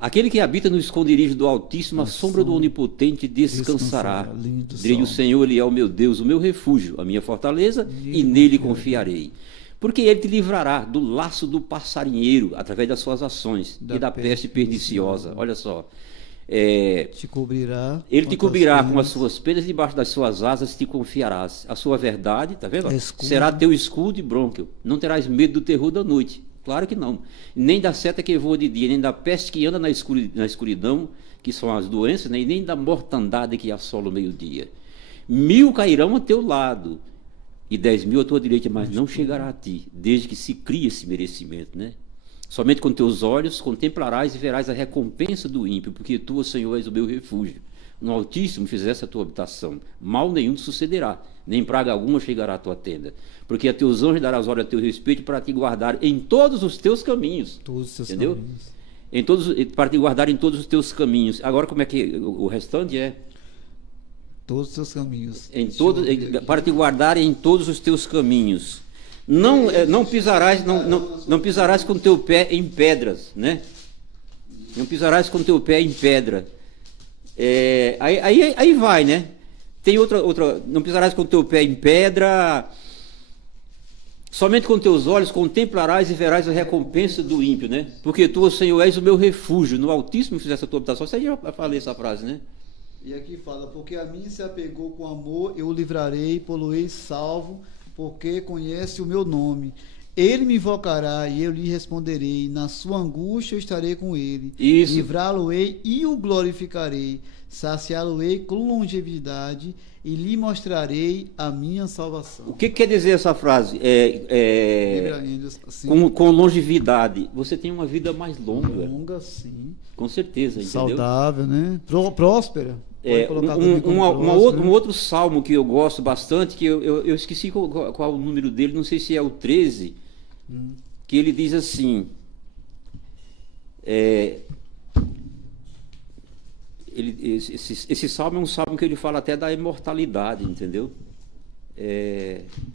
Aquele que habita no esconderijo do Altíssimo, a sombra do Onipotente descansará. Direi: o Senhor, Ele é o meu Deus, o meu refúgio, a minha fortaleza, e nele confiarei. Porque Ele te livrará do laço do passarinheiro, através das suas ações, e da peste perniciosa. Olha só. Te cobrirá. Ele te com as cobrirá com penas. as suas penas, debaixo das suas asas te confiarás. A sua verdade, tá vendo? Escudo. Será teu escudo e bronco. Não terás medo do terror da noite. Claro que não. Nem da seta que voa de dia, nem da peste que anda na escuridão, que são as doenças, né? E nem da mortandade que assola o meio-dia. 1000 cairão a teu lado e 10.000 à tua direita, mas não chegará a ti, desde que se crie esse merecimento, né? Somente com teus olhos contemplarás e verás a recompensa do ímpio, porque tu, Senhor, és o meu refúgio. No Altíssimo fizesse a tua habitação, mal nenhum te sucederá, nem praga alguma chegará à tua tenda, porque a teus anjos darás ordem a teu respeito para te guardar em todos os teus caminhos. Todos os seus entendeu? caminhos. Para te guardar em todos os teus caminhos. Agora, como é que o restante é? Todos os seus caminhos. Para te guardar em todos os teus caminhos. Não pisarás com teu pé em pedras, né? Não pisarás com teu pé em pedra. Aí vai, né? Tem outra. Não pisarás com teu pé em pedra. Somente com teus olhos contemplarás e verás a recompensa do ímpio, né? Porque tu, Senhor, és o meu refúgio. No Altíssimo fizesse a tua habitação. Você já falei essa frase, né? E aqui fala, porque a mim se apegou com amor, eu o livrarei, poluei salvo, porque conhece o meu nome. Ele me invocará e eu lhe responderei. Na sua angústia eu estarei com ele. Isso. Livrá-lo-ei e o glorificarei. Saciá-lo-ei com longevidade e lhe mostrarei a minha salvação. O que quer dizer essa frase? Assim, com longevidade. Você tem uma vida mais longa. longa, sim. Com certeza, entendeu? Saudável, né? Próspera. Um outro salmo que eu gosto bastante, que eu esqueci qual o número dele, não sei se é o 13, que ele diz assim, esse salmo é um salmo que ele fala até da imortalidade, entendeu?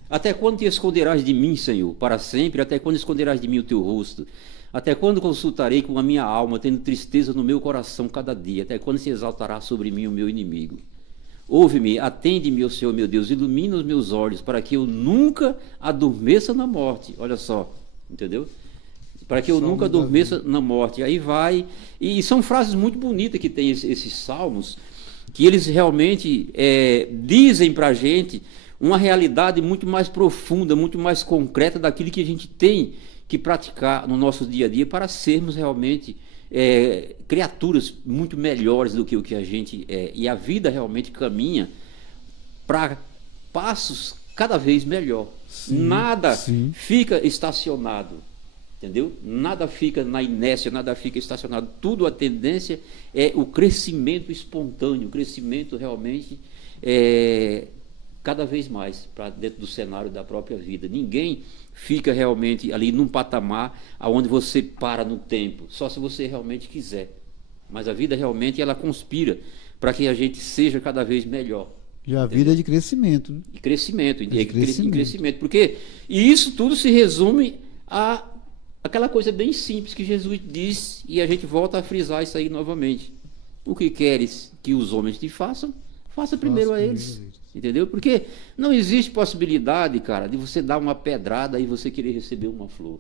Até quando te esconderás de mim, Senhor? Para sempre? Até quando esconderás de mim o teu rosto? Até quando consultarei com a minha alma, tendo tristeza no meu coração cada dia? Até quando se exaltará sobre mim o meu inimigo? Ouve-me, atende-me, ó Senhor meu Deus, ilumina os meus olhos, para que eu nunca adormeça na morte. Olha só, entendeu? Para que eu nunca adormeça na morte. Aí vai, e são frases muito bonitas que tem esses salmos, que eles realmente dizem para a gente uma realidade muito mais profunda, muito mais concreta daquilo que a gente tem que praticar no nosso dia a dia para sermos realmente criaturas muito melhores do que o que a gente é. E a vida realmente caminha para passos cada vez melhor. Nada fica estacionado, entendeu? Nada fica na inércia, nada fica estacionado. Tudo, a tendência é o crescimento espontâneo, o crescimento realmente cada vez mais para dentro do cenário da própria vida. Ninguém fica realmente ali num patamar aonde você para no tempo, só se você realmente quiser. Mas a vida realmente ela conspira para que a gente seja cada vez melhor. E a vida é de crescimento. Né? E crescimento, crescimento. Porque, e isso tudo se resume a aquela coisa bem simples que Jesus diz, e a gente volta a frisar isso aí novamente. O que queres que os homens te façam, faça primeiro a eles. Entendeu? Porque não existe possibilidade, cara, de você dar uma pedrada e você querer receber uma flor.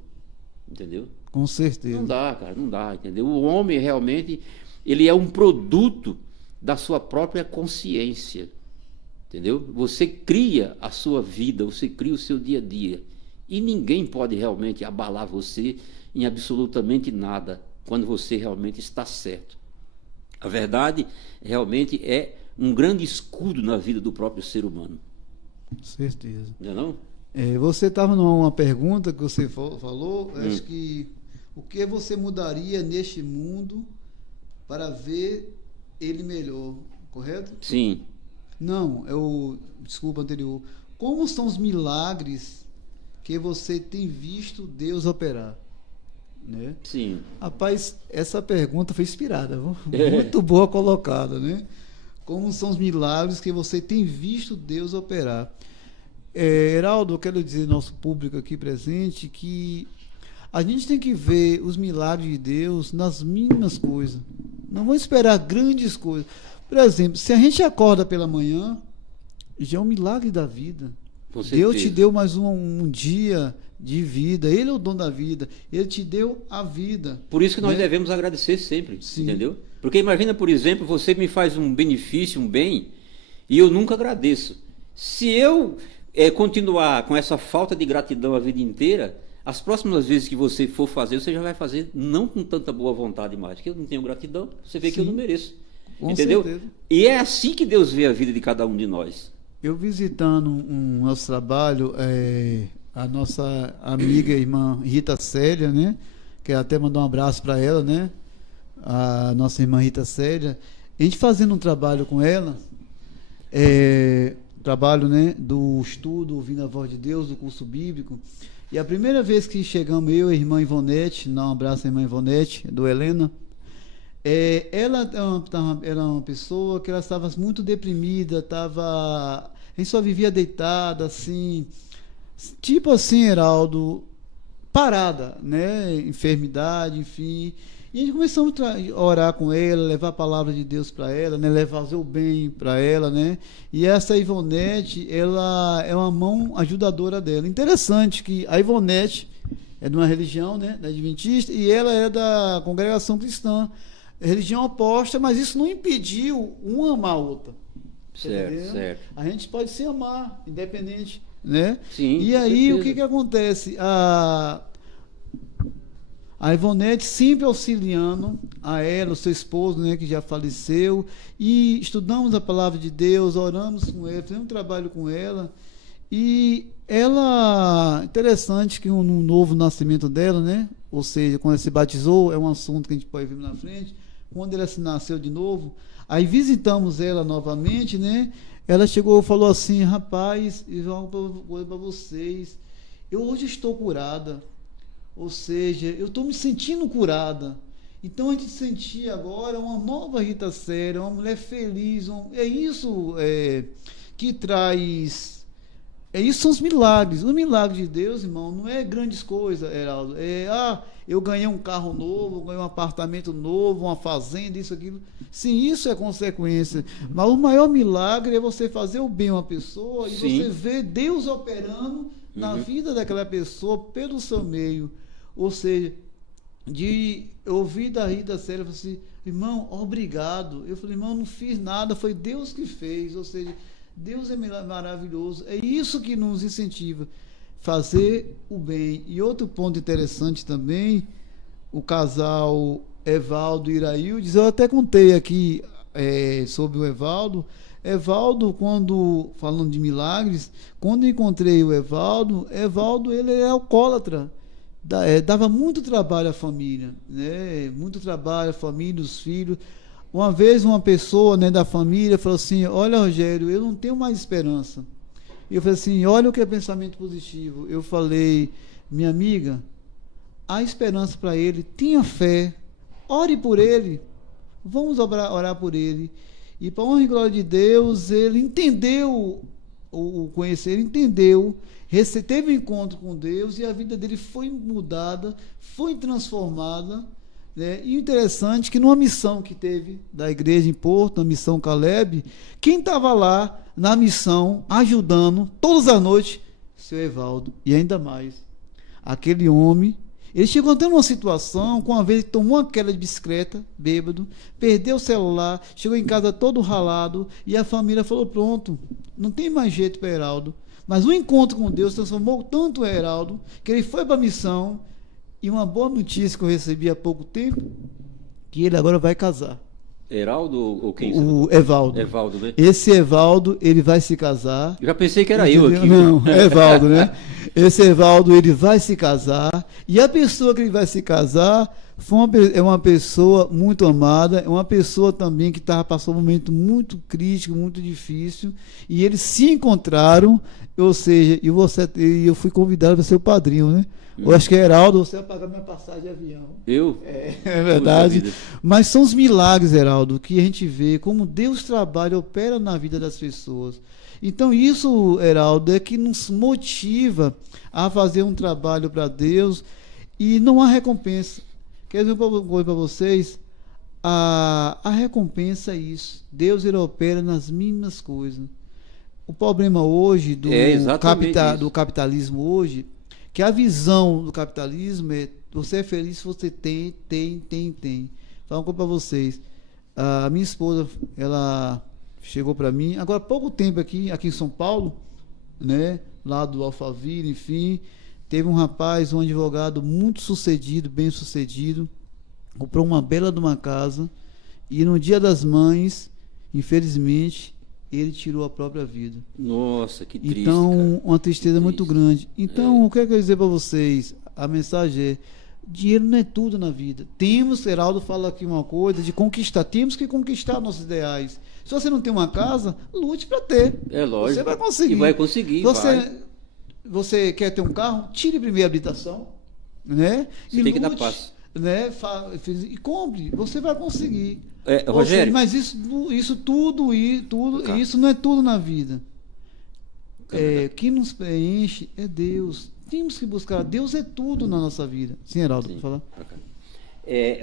Entendeu? Com certeza. Não dá, cara, não dá, entendeu? O homem realmente, ele é um produto da sua própria consciência. Entendeu? Você cria a sua vida, você cria o seu dia a dia. E ninguém pode realmente abalar você em absolutamente nada, quando você realmente está certo. A verdade realmente é um grande escudo na vida do próprio ser humano. Com certeza. Não é não? Você estava numa pergunta que você falou, acho que o que você mudaria neste mundo para ver ele melhor, correto? Sim. Não, desculpa, anterior. Como são os milagres que você tem visto Deus operar? Né? Sim. Rapaz, essa pergunta foi inspirada, muito boa colocada, né? Como são os milagres que você tem visto Deus operar? Heraldo, eu quero dizer ao nosso público aqui presente que a gente tem que ver os milagres de Deus nas mínimas coisas. Não vamos esperar grandes coisas. Por exemplo, se a gente acorda pela manhã, já é um milagre da vida. Deus te deu mais um dia de vida. Ele é o dono da vida. Ele te deu a vida. Por isso que nós devemos agradecer sempre, entendeu? Porque imagina, por exemplo, você me faz um benefício, um bem, e eu nunca agradeço. Se eu continuar com essa falta de gratidão a vida inteira, as próximas vezes que você for fazer, você já vai fazer não com tanta boa vontade mais, porque eu não tenho gratidão, você vê Sim, que eu não mereço. com Entendeu? certeza. E é assim que Deus vê a vida de cada um de nós. Eu visitando nosso trabalho, a nossa amiga e irmã Rita Célia, né? Quero até mandar um abraço para ela, né? A nossa irmã Rita Célia. A gente fazendo um trabalho com ela, trabalho, né, do estudo, ouvindo a voz de Deus, do curso bíblico. E a primeira vez que chegamos, eu e a irmã Ivonete, dá um abraço à irmã Ivonete, do Helena. Ela era uma pessoa que ela estava muito deprimida, a gente só vivia deitada, assim, tipo assim, Heraldo, parada, né? Enfermidade, enfim. E a gente começou a orar com ela, levar a palavra de Deus para ela, né? Levar o bem para ela, né? E essa Ivonete, ela é uma mão ajudadora dela. Interessante que a Ivonete é de uma religião, né? Da Adventista, e ela é da congregação cristã. Religião oposta, mas isso não impediu uma amar a outra. Certo, certo. A gente pode se amar, independente, né? Sim, e aí, o que acontece? A Ivonete sempre auxiliando a ela, o seu esposo, né, que já faleceu, e estudamos a palavra de Deus, oramos com ela, fizemos um trabalho com ela, e ela, interessante que no novo nascimento dela, né, ou seja, quando ela se batizou, é um assunto que a gente pode ver na frente, quando ela se nasceu de novo, aí visitamos ela novamente, né, ela chegou e falou assim: rapaz, eu vou falar uma coisa para vocês, eu hoje estou curada, ou seja, eu estou me sentindo curada. Então a gente sentia agora uma nova Rita Célia, uma mulher feliz, é isso que traz. Isso são os milagres. O milagre de Deus, irmão, não é grandes coisas, Heraldo. Eu ganhei um carro novo, ganhei um apartamento novo, uma fazenda, isso, aquilo. Sim, isso é consequência. Mas o maior milagre é você fazer o bem a uma pessoa e Sim. você ver Deus operando na vida daquela pessoa pelo seu meio. Ou seja, de ouvir da Rita Célia, assim, irmão, obrigado. Eu falei, irmão, não fiz nada, foi Deus que fez. Ou seja, Deus é maravilhoso. É isso que nos incentiva, fazer o bem. E outro ponto interessante também, o casal Evaldo e Iraildes, eu até contei aqui sobre o Evaldo. Evaldo, falando de milagres, quando eu encontrei o Evaldo, ele é alcoólatra. Dava muito trabalho à família, né? Muito trabalho à família, os filhos. Uma vez uma pessoa, né, da família falou assim: olha, Rogério, eu não tenho mais esperança. E eu falei assim: olha o que é pensamento positivo. Eu falei: minha amiga, há esperança para ele, tenha fé, ore por ele, vamos orar por ele. E para honra e glória de Deus, ele entendeu o conhecer, ele entendeu, teve um encontro com Deus e a vida dele foi mudada, foi transformada, né? E o interessante é que numa missão que teve da igreja em Porto, na missão Caleb, quem estava lá na missão, ajudando, todas as noites, seu Evaldo. E ainda mais, aquele homem, ele chegou a ter uma situação, com uma vez ele tomou uma queda de bicicleta, bêbado, perdeu o celular, chegou em casa todo ralado, e a família falou: pronto, não tem mais jeito para Heraldo. Mas o encontro com Deus transformou tanto o Heraldo, que ele foi para a missão. E uma boa notícia que eu recebi há pouco tempo, que ele agora vai casar. Heraldo ou quem? O Evaldo. Evaldo, né? Esse Evaldo, ele vai se casar. Eu já pensei que era eu aqui. Não, é Evaldo, né? Esse Evaldo, ele vai se casar. E a pessoa que ele vai se casar é uma pessoa muito amada, é uma pessoa também que passou um momento muito crítico, muito difícil. E eles se encontraram, ou seja, eu fui convidado para ser o padrinho, né? Eu acho que é Heraldo, você vai pagar minha passagem de avião. Eu? É verdade. Mas são os milagres, Heraldo, que a gente vê como Deus trabalha, opera na vida das pessoas. Então isso, Heraldo, é que nos motiva a fazer um trabalho para Deus e não há recompensa. Quer dizer uma coisa para vocês? A recompensa é isso. Deus, ele opera nas mínimas coisas. O problema hoje do capitalismo hoje, que a visão do capitalismo é: você é feliz se você tem. Fala uma coisa para vocês: a minha esposa, ela chegou para mim, agora há pouco tempo aqui em São Paulo, né, lá do Alphaville, enfim, teve um rapaz, um advogado muito sucedido, bem sucedido, comprou uma bela de uma casa e no Dia das Mães, infelizmente, ele tirou a própria vida. Nossa, que triste. Então, cara. uma tristeza muito grande. Então, o que eu quero dizer para vocês? A mensagem é: dinheiro não é tudo na vida. Temos, Heraldo fala aqui uma coisa, de conquistar. Temos que conquistar nossos ideais. Se você não tem uma casa, lute para ter. É lógico. Você vai conseguir. E vai conseguir, Você quer ter um carro? Tire primeiro a habilitação, né? Você tem que dar passo. Né? E compre. Você vai conseguir. Rogério. Mas isso tudo, isso não é tudo na vida. Quem nos preenche é Deus. Temos que buscar. Deus é tudo na nossa vida. Sim, Heraldo, pode falar?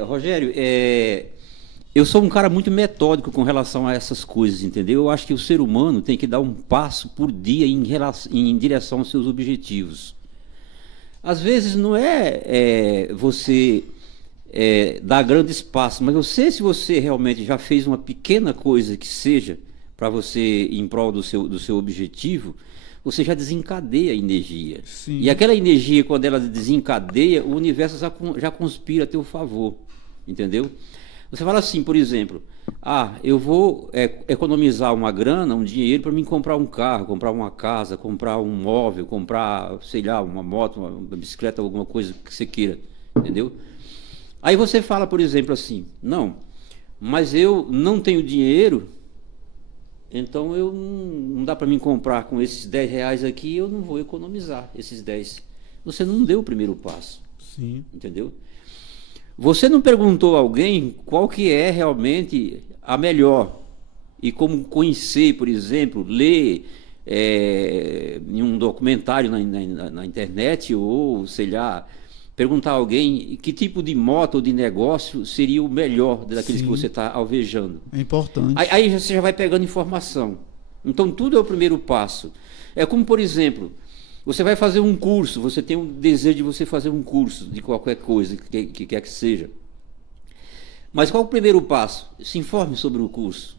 Rogério, eu sou um cara muito metódico com relação a essas coisas, entendeu? Eu acho que o ser humano tem que dar um passo por dia em direção aos seus objetivos. Às vezes não é você dar grandes passos, mas se você realmente já fez uma pequena coisa que seja para você em prol do seu objetivo, você já desencadeia a energia. Sim. E aquela energia, quando ela desencadeia, o universo já conspira a teu favor, entendeu? Você fala assim, por exemplo, eu vou economizar uma grana, um dinheiro para mim comprar um carro, comprar uma casa, comprar um móvel, comprar, sei lá, uma moto, uma bicicleta, alguma coisa que você queira, entendeu? Aí você fala, por exemplo, assim, não, mas eu não tenho dinheiro, então eu não dá para mim comprar com esses 10 reais aqui, eu não vou economizar esses 10. Você não deu o primeiro passo. Sim. Entendeu? Você não perguntou a alguém qual que é realmente a melhor e como conhecer, por exemplo, ler em um documentário na internet ou, sei lá, perguntar a alguém que tipo de moto ou de negócio seria o melhor daqueles que você está alvejando. É importante. Aí você já vai pegando informação. Então, tudo é o primeiro passo. É como, por exemplo, você vai fazer um curso, você tem um desejo de você fazer um curso de qualquer coisa, que quer que seja. Mas qual é o primeiro passo? Se informe sobre o curso.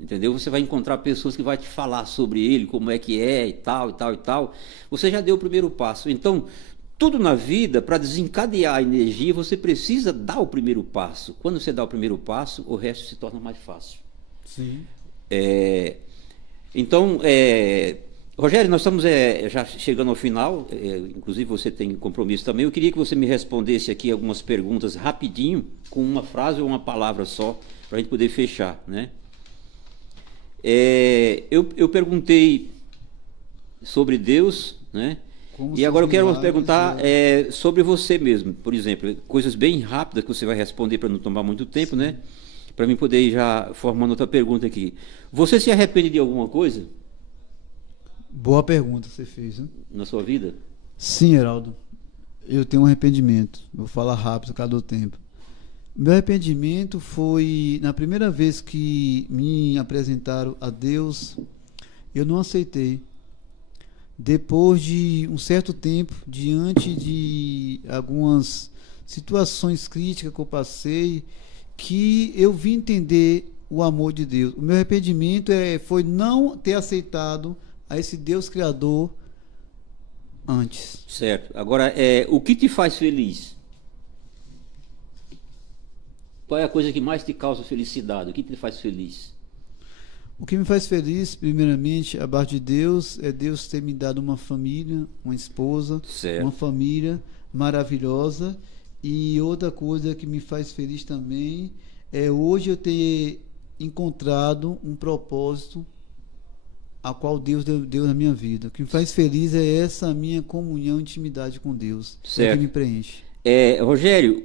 Entendeu? Você vai encontrar pessoas que vão te falar sobre ele, como é que é e tal, e tal, e tal. Você já deu o primeiro passo. Então, tudo na vida, para desencadear a energia, você precisa dar o primeiro passo. Quando você dá o primeiro passo, o resto se torna mais fácil. Sim. Então, Rogério, nós estamos já chegando ao final, inclusive você tem compromisso também. Eu queria que você me respondesse aqui algumas perguntas rapidinho, com uma frase ou uma palavra só, para a gente poder fechar, né? Eu perguntei sobre Deus, né? E agora eu quero perguntar sobre você mesmo, por exemplo, coisas bem rápidas que você vai responder para não tomar muito tempo, sim, né? Para mim poder ir já formando outra pergunta aqui. Você se arrepende de alguma coisa? Boa pergunta você fez, né? Na sua vida? Sim, Heraldo. Eu tenho um arrependimento. Vou falar rápido, cada tempo. Meu arrependimento foi na primeira vez que me apresentaram a Deus, eu não aceitei. Depois de um certo tempo, diante de algumas situações críticas que eu passei, que eu vim entender o amor de Deus. O meu arrependimento foi não ter aceitado a esse Deus Criador antes. Certo. Agora, o que te faz feliz? Qual é a coisa que mais te causa felicidade? O que te faz feliz? O que me faz feliz, primeiramente, abaixo de Deus, é Deus ter me dado uma família, uma esposa, certo, uma família maravilhosa. E outra coisa que me faz feliz também é hoje eu ter encontrado um propósito a qual Deus deu na minha vida. O que me faz feliz é essa minha comunhão, intimidade com Deus. Certo. É o que me preenche. Rogério,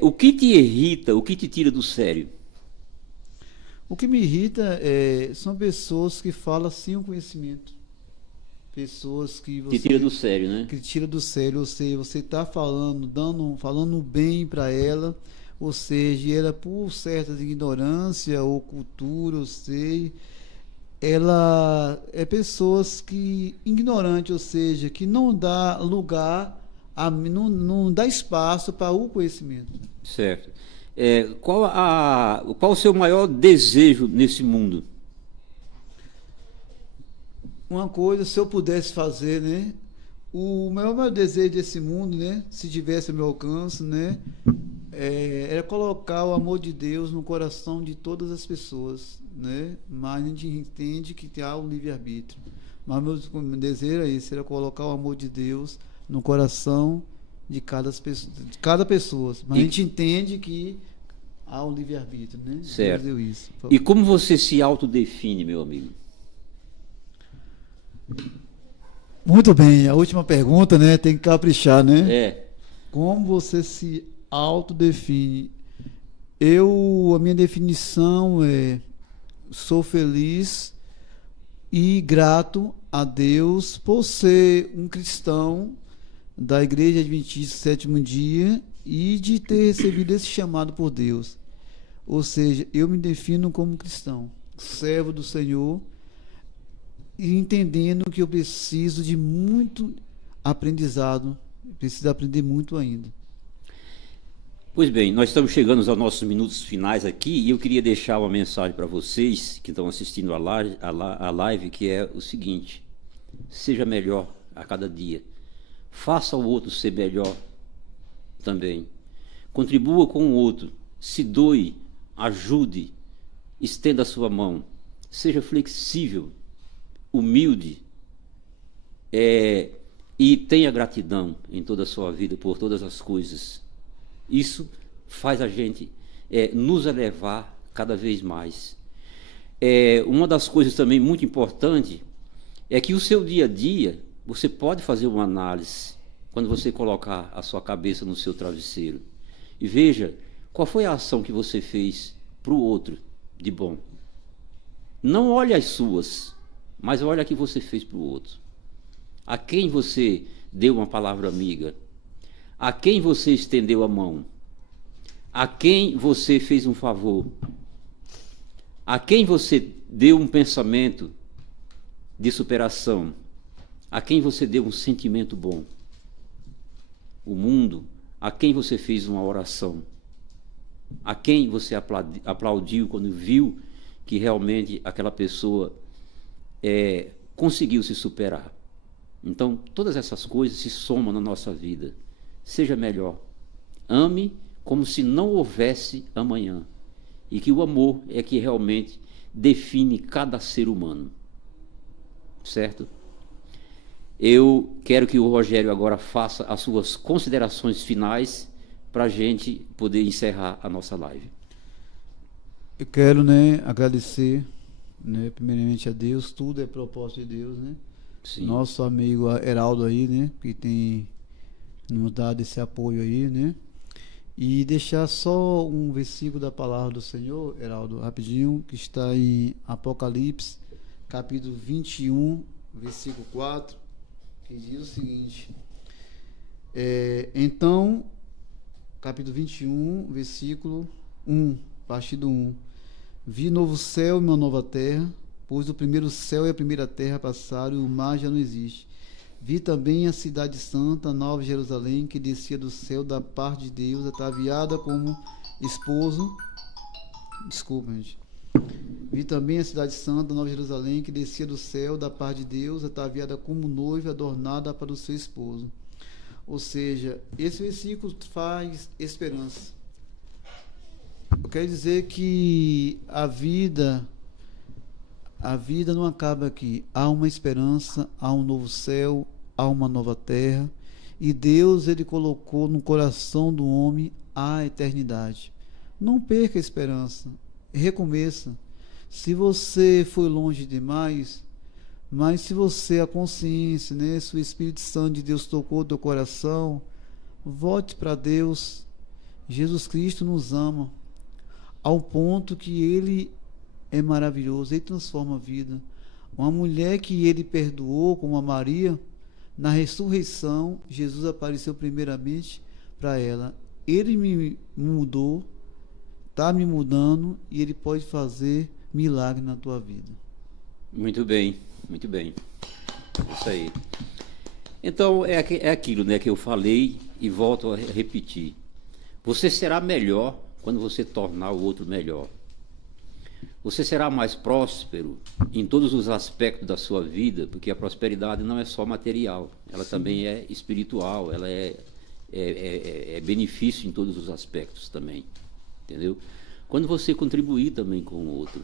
o que te irrita, o que te tira do sério? O que me irrita são pessoas que falam sem o conhecimento. Pessoas que você... Que tira do sério, né? Que tira do sério. Ou seja, você está falando bem para ela, ou seja, ela por certa ignorância ou cultura, eu sei, ela é pessoas que ignorantes, ou seja, que não dá lugar, não dá espaço para o conhecimento. Certo. Qual o seu maior desejo nesse mundo? Uma coisa, se eu pudesse fazer, né? O maior desejo desse mundo, né? Se tivesse ao meu alcance, né? Era colocar o amor de Deus no coração de todas as pessoas, né? Mas a gente entende que há um livre-arbítrio. Mas meu desejo é isso, era colocar o amor de Deus no coração de cada pessoa. Mas a gente entende que há um livre-arbítrio, né? Certo. Deus deu isso. E como você se autodefine, meu amigo? Muito bem, a última pergunta, né? Tem que caprichar, né? Como você se autodefine? A minha definição é: sou feliz e grato a Deus por ser um cristão da Igreja Adventista Sétimo Dia e de ter recebido esse chamado por Deus. Ou seja, eu me defino como cristão, servo do Senhor, e entendendo que eu preciso de muito aprendizado, preciso aprender muito ainda. Pois bem, nós estamos chegando aos nossos minutos finais aqui e eu queria deixar uma mensagem para vocês que estão assistindo a live, que é o seguinte: seja melhor a cada dia, faça o outro ser melhor também, contribua com o outro, se doe, ajude, estenda a sua mão, seja flexível, humilde, e tenha gratidão em toda a sua vida por todas as coisas. Isso faz a gente nos elevar cada vez mais. Uma das coisas também muito importante é que o seu dia a dia, você pode fazer uma análise quando você colocar a sua cabeça no seu travesseiro e veja qual foi a ação que você fez para o outro de bom. Não olhe as suas, mas olha o que você fez para o outro. A quem você deu uma palavra amiga? A quem você estendeu a mão? A quem você fez um favor? A quem você deu um pensamento de superação? A quem você deu um sentimento bom? O mundo, a quem você fez uma oração? A quem você aplaudiu quando viu que realmente aquela pessoa conseguiu se superar? Então, todas essas coisas se somam na nossa vida. Seja melhor. Ame como se não houvesse amanhã. E que o amor é que realmente define cada ser humano. Certo? Eu quero que o Rogério agora faça as suas considerações finais para a gente poder encerrar a nossa live. Eu quero, agradecer, primeiramente a Deus. Tudo é propósito de Deus, né? Sim. Nosso amigo Heraldo aí, que tem nos dado esse apoio aí, E deixar só um versículo da palavra do Senhor, Heraldo, rapidinho, que está em Apocalipse, capítulo 21, versículo 4, que diz o seguinte: então, capítulo 21, versículo 1, parte do 1: vi novo céu e uma nova terra, pois o primeiro céu e a primeira terra passaram e o mar já não existe. Vi também a cidade santa, Nova Jerusalém, que descia do céu da parte de Deus, ataviada como esposo. Desculpa, gente. Vi também a cidade santa, Nova Jerusalém, que descia do céu da parte de Deus, ataviada como noiva, adornada para o seu esposo. Ou seja, esse versículo faz esperança. Eu quero dizer que a vida não acaba aqui. Há uma esperança, há um novo céu, há uma nova terra, e Deus, ele colocou no coração do homem a eternidade. Não perca a esperança, recomeça. Se você foi longe demais, mas se você, a consciência, se o Espírito Santo de Deus tocou o teu coração, volte para Deus. Jesus Cristo nos ama ao ponto que ele é maravilhoso, ele transforma a vida. Uma mulher que ele perdoou, como a Maria, na ressurreição, Jesus apareceu primeiramente para ela. Ele me mudou, está me mudando, e ele pode fazer milagre na tua vida. Muito bem, muito bem. Isso aí. Então, é aquilo, que eu falei e volto a repetir. Você será melhor quando você tornar o outro melhor. Você será mais próspero em todos os aspectos da sua vida, porque a prosperidade não é só material, ela também é espiritual, ela é benefício em todos os aspectos também, entendeu? Quando você contribuir também com o outro.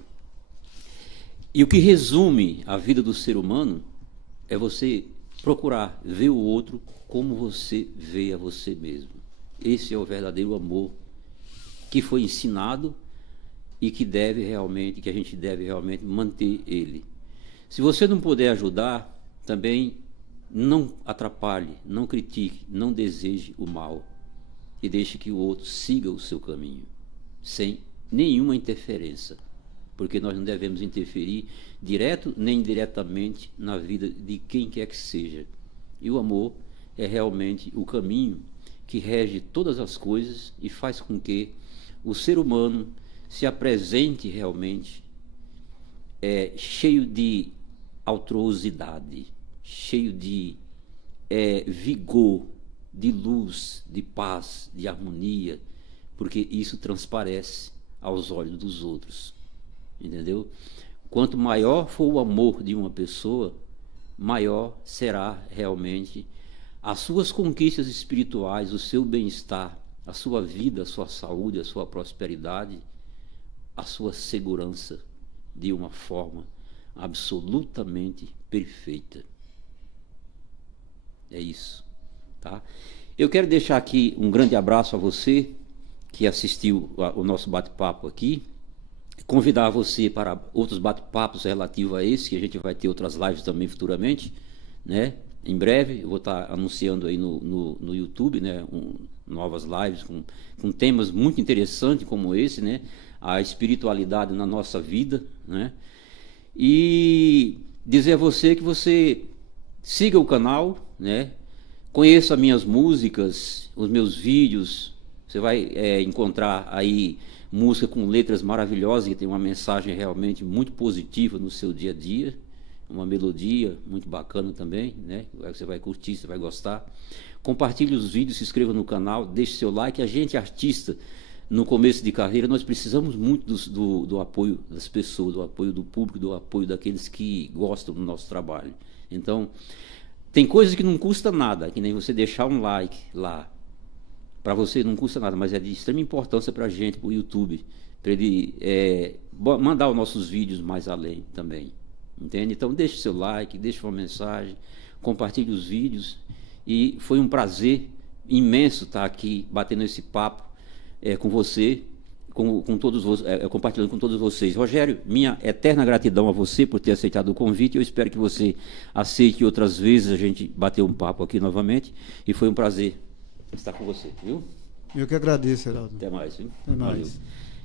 E o que resume a vida do ser humano é você procurar ver o outro como você vê a você mesmo. Esse é o verdadeiro amor que foi ensinado e que a gente deve realmente manter ele. Se você não puder ajudar, também não atrapalhe, não critique, não deseje o mal e deixe que o outro siga o seu caminho, sem nenhuma interferência, porque nós não devemos interferir direto nem indiretamente na vida de quem quer que seja. E o amor é realmente o caminho que rege todas as coisas e faz com que o ser humano se apresente realmente cheio de altruosidade, cheio de vigor, de luz, de paz, de harmonia, porque isso transparece aos olhos dos outros, entendeu? Quanto maior for o amor de uma pessoa, maior será realmente as suas conquistas espirituais, o seu bem-estar, a sua vida, a sua saúde, a sua prosperidade, a sua segurança, de uma forma absolutamente perfeita. É isso, tá? Eu quero deixar aqui um grande abraço a você que assistiu o nosso bate-papo aqui, convidar você para outros bate-papos relativos a esse, que a gente vai ter outras lives também futuramente, né? Em breve eu vou estar anunciando aí no YouTube, né, novas lives com temas muito interessantes como esse, né? A espiritualidade na nossa vida, né? E dizer a você que você siga o canal, né? Conheça minhas músicas, os meus vídeos. Você vai encontrar aí música com letras maravilhosas, que tem uma mensagem realmente muito positiva no seu dia a dia, uma melodia muito bacana também, né? Você vai curtir, você vai gostar. Compartilhe os vídeos, se inscreva no canal, deixe seu like. A gente, artista, no começo de carreira, nós precisamos muito do apoio das pessoas, do apoio do público, do apoio daqueles que gostam do nosso trabalho. Então, tem coisas que não custa nada, que nem você deixar um like lá. Para você não custa nada, mas é de extrema importância para a gente, para o YouTube, para ele mandar os nossos vídeos mais além também, entende? Então deixe seu like, deixe uma mensagem, compartilhe os vídeos, e foi um prazer imenso estar aqui batendo esse papo com você, com todos compartilhando com todos vocês. Rogério, minha eterna gratidão a você por ter aceitado o convite. Eu espero que você aceite outras vezes a gente bater um papo aqui novamente, e foi um prazer estar com você, viu? Eu que agradeço, Heraldo. Até mais, viu? Até mais. Valeu.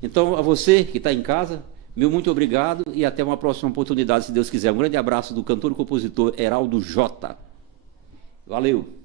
Então, a você que está em casa, meu muito obrigado e até uma próxima oportunidade, se Deus quiser. Um grande abraço do cantor e compositor Heraldo J. Valeu!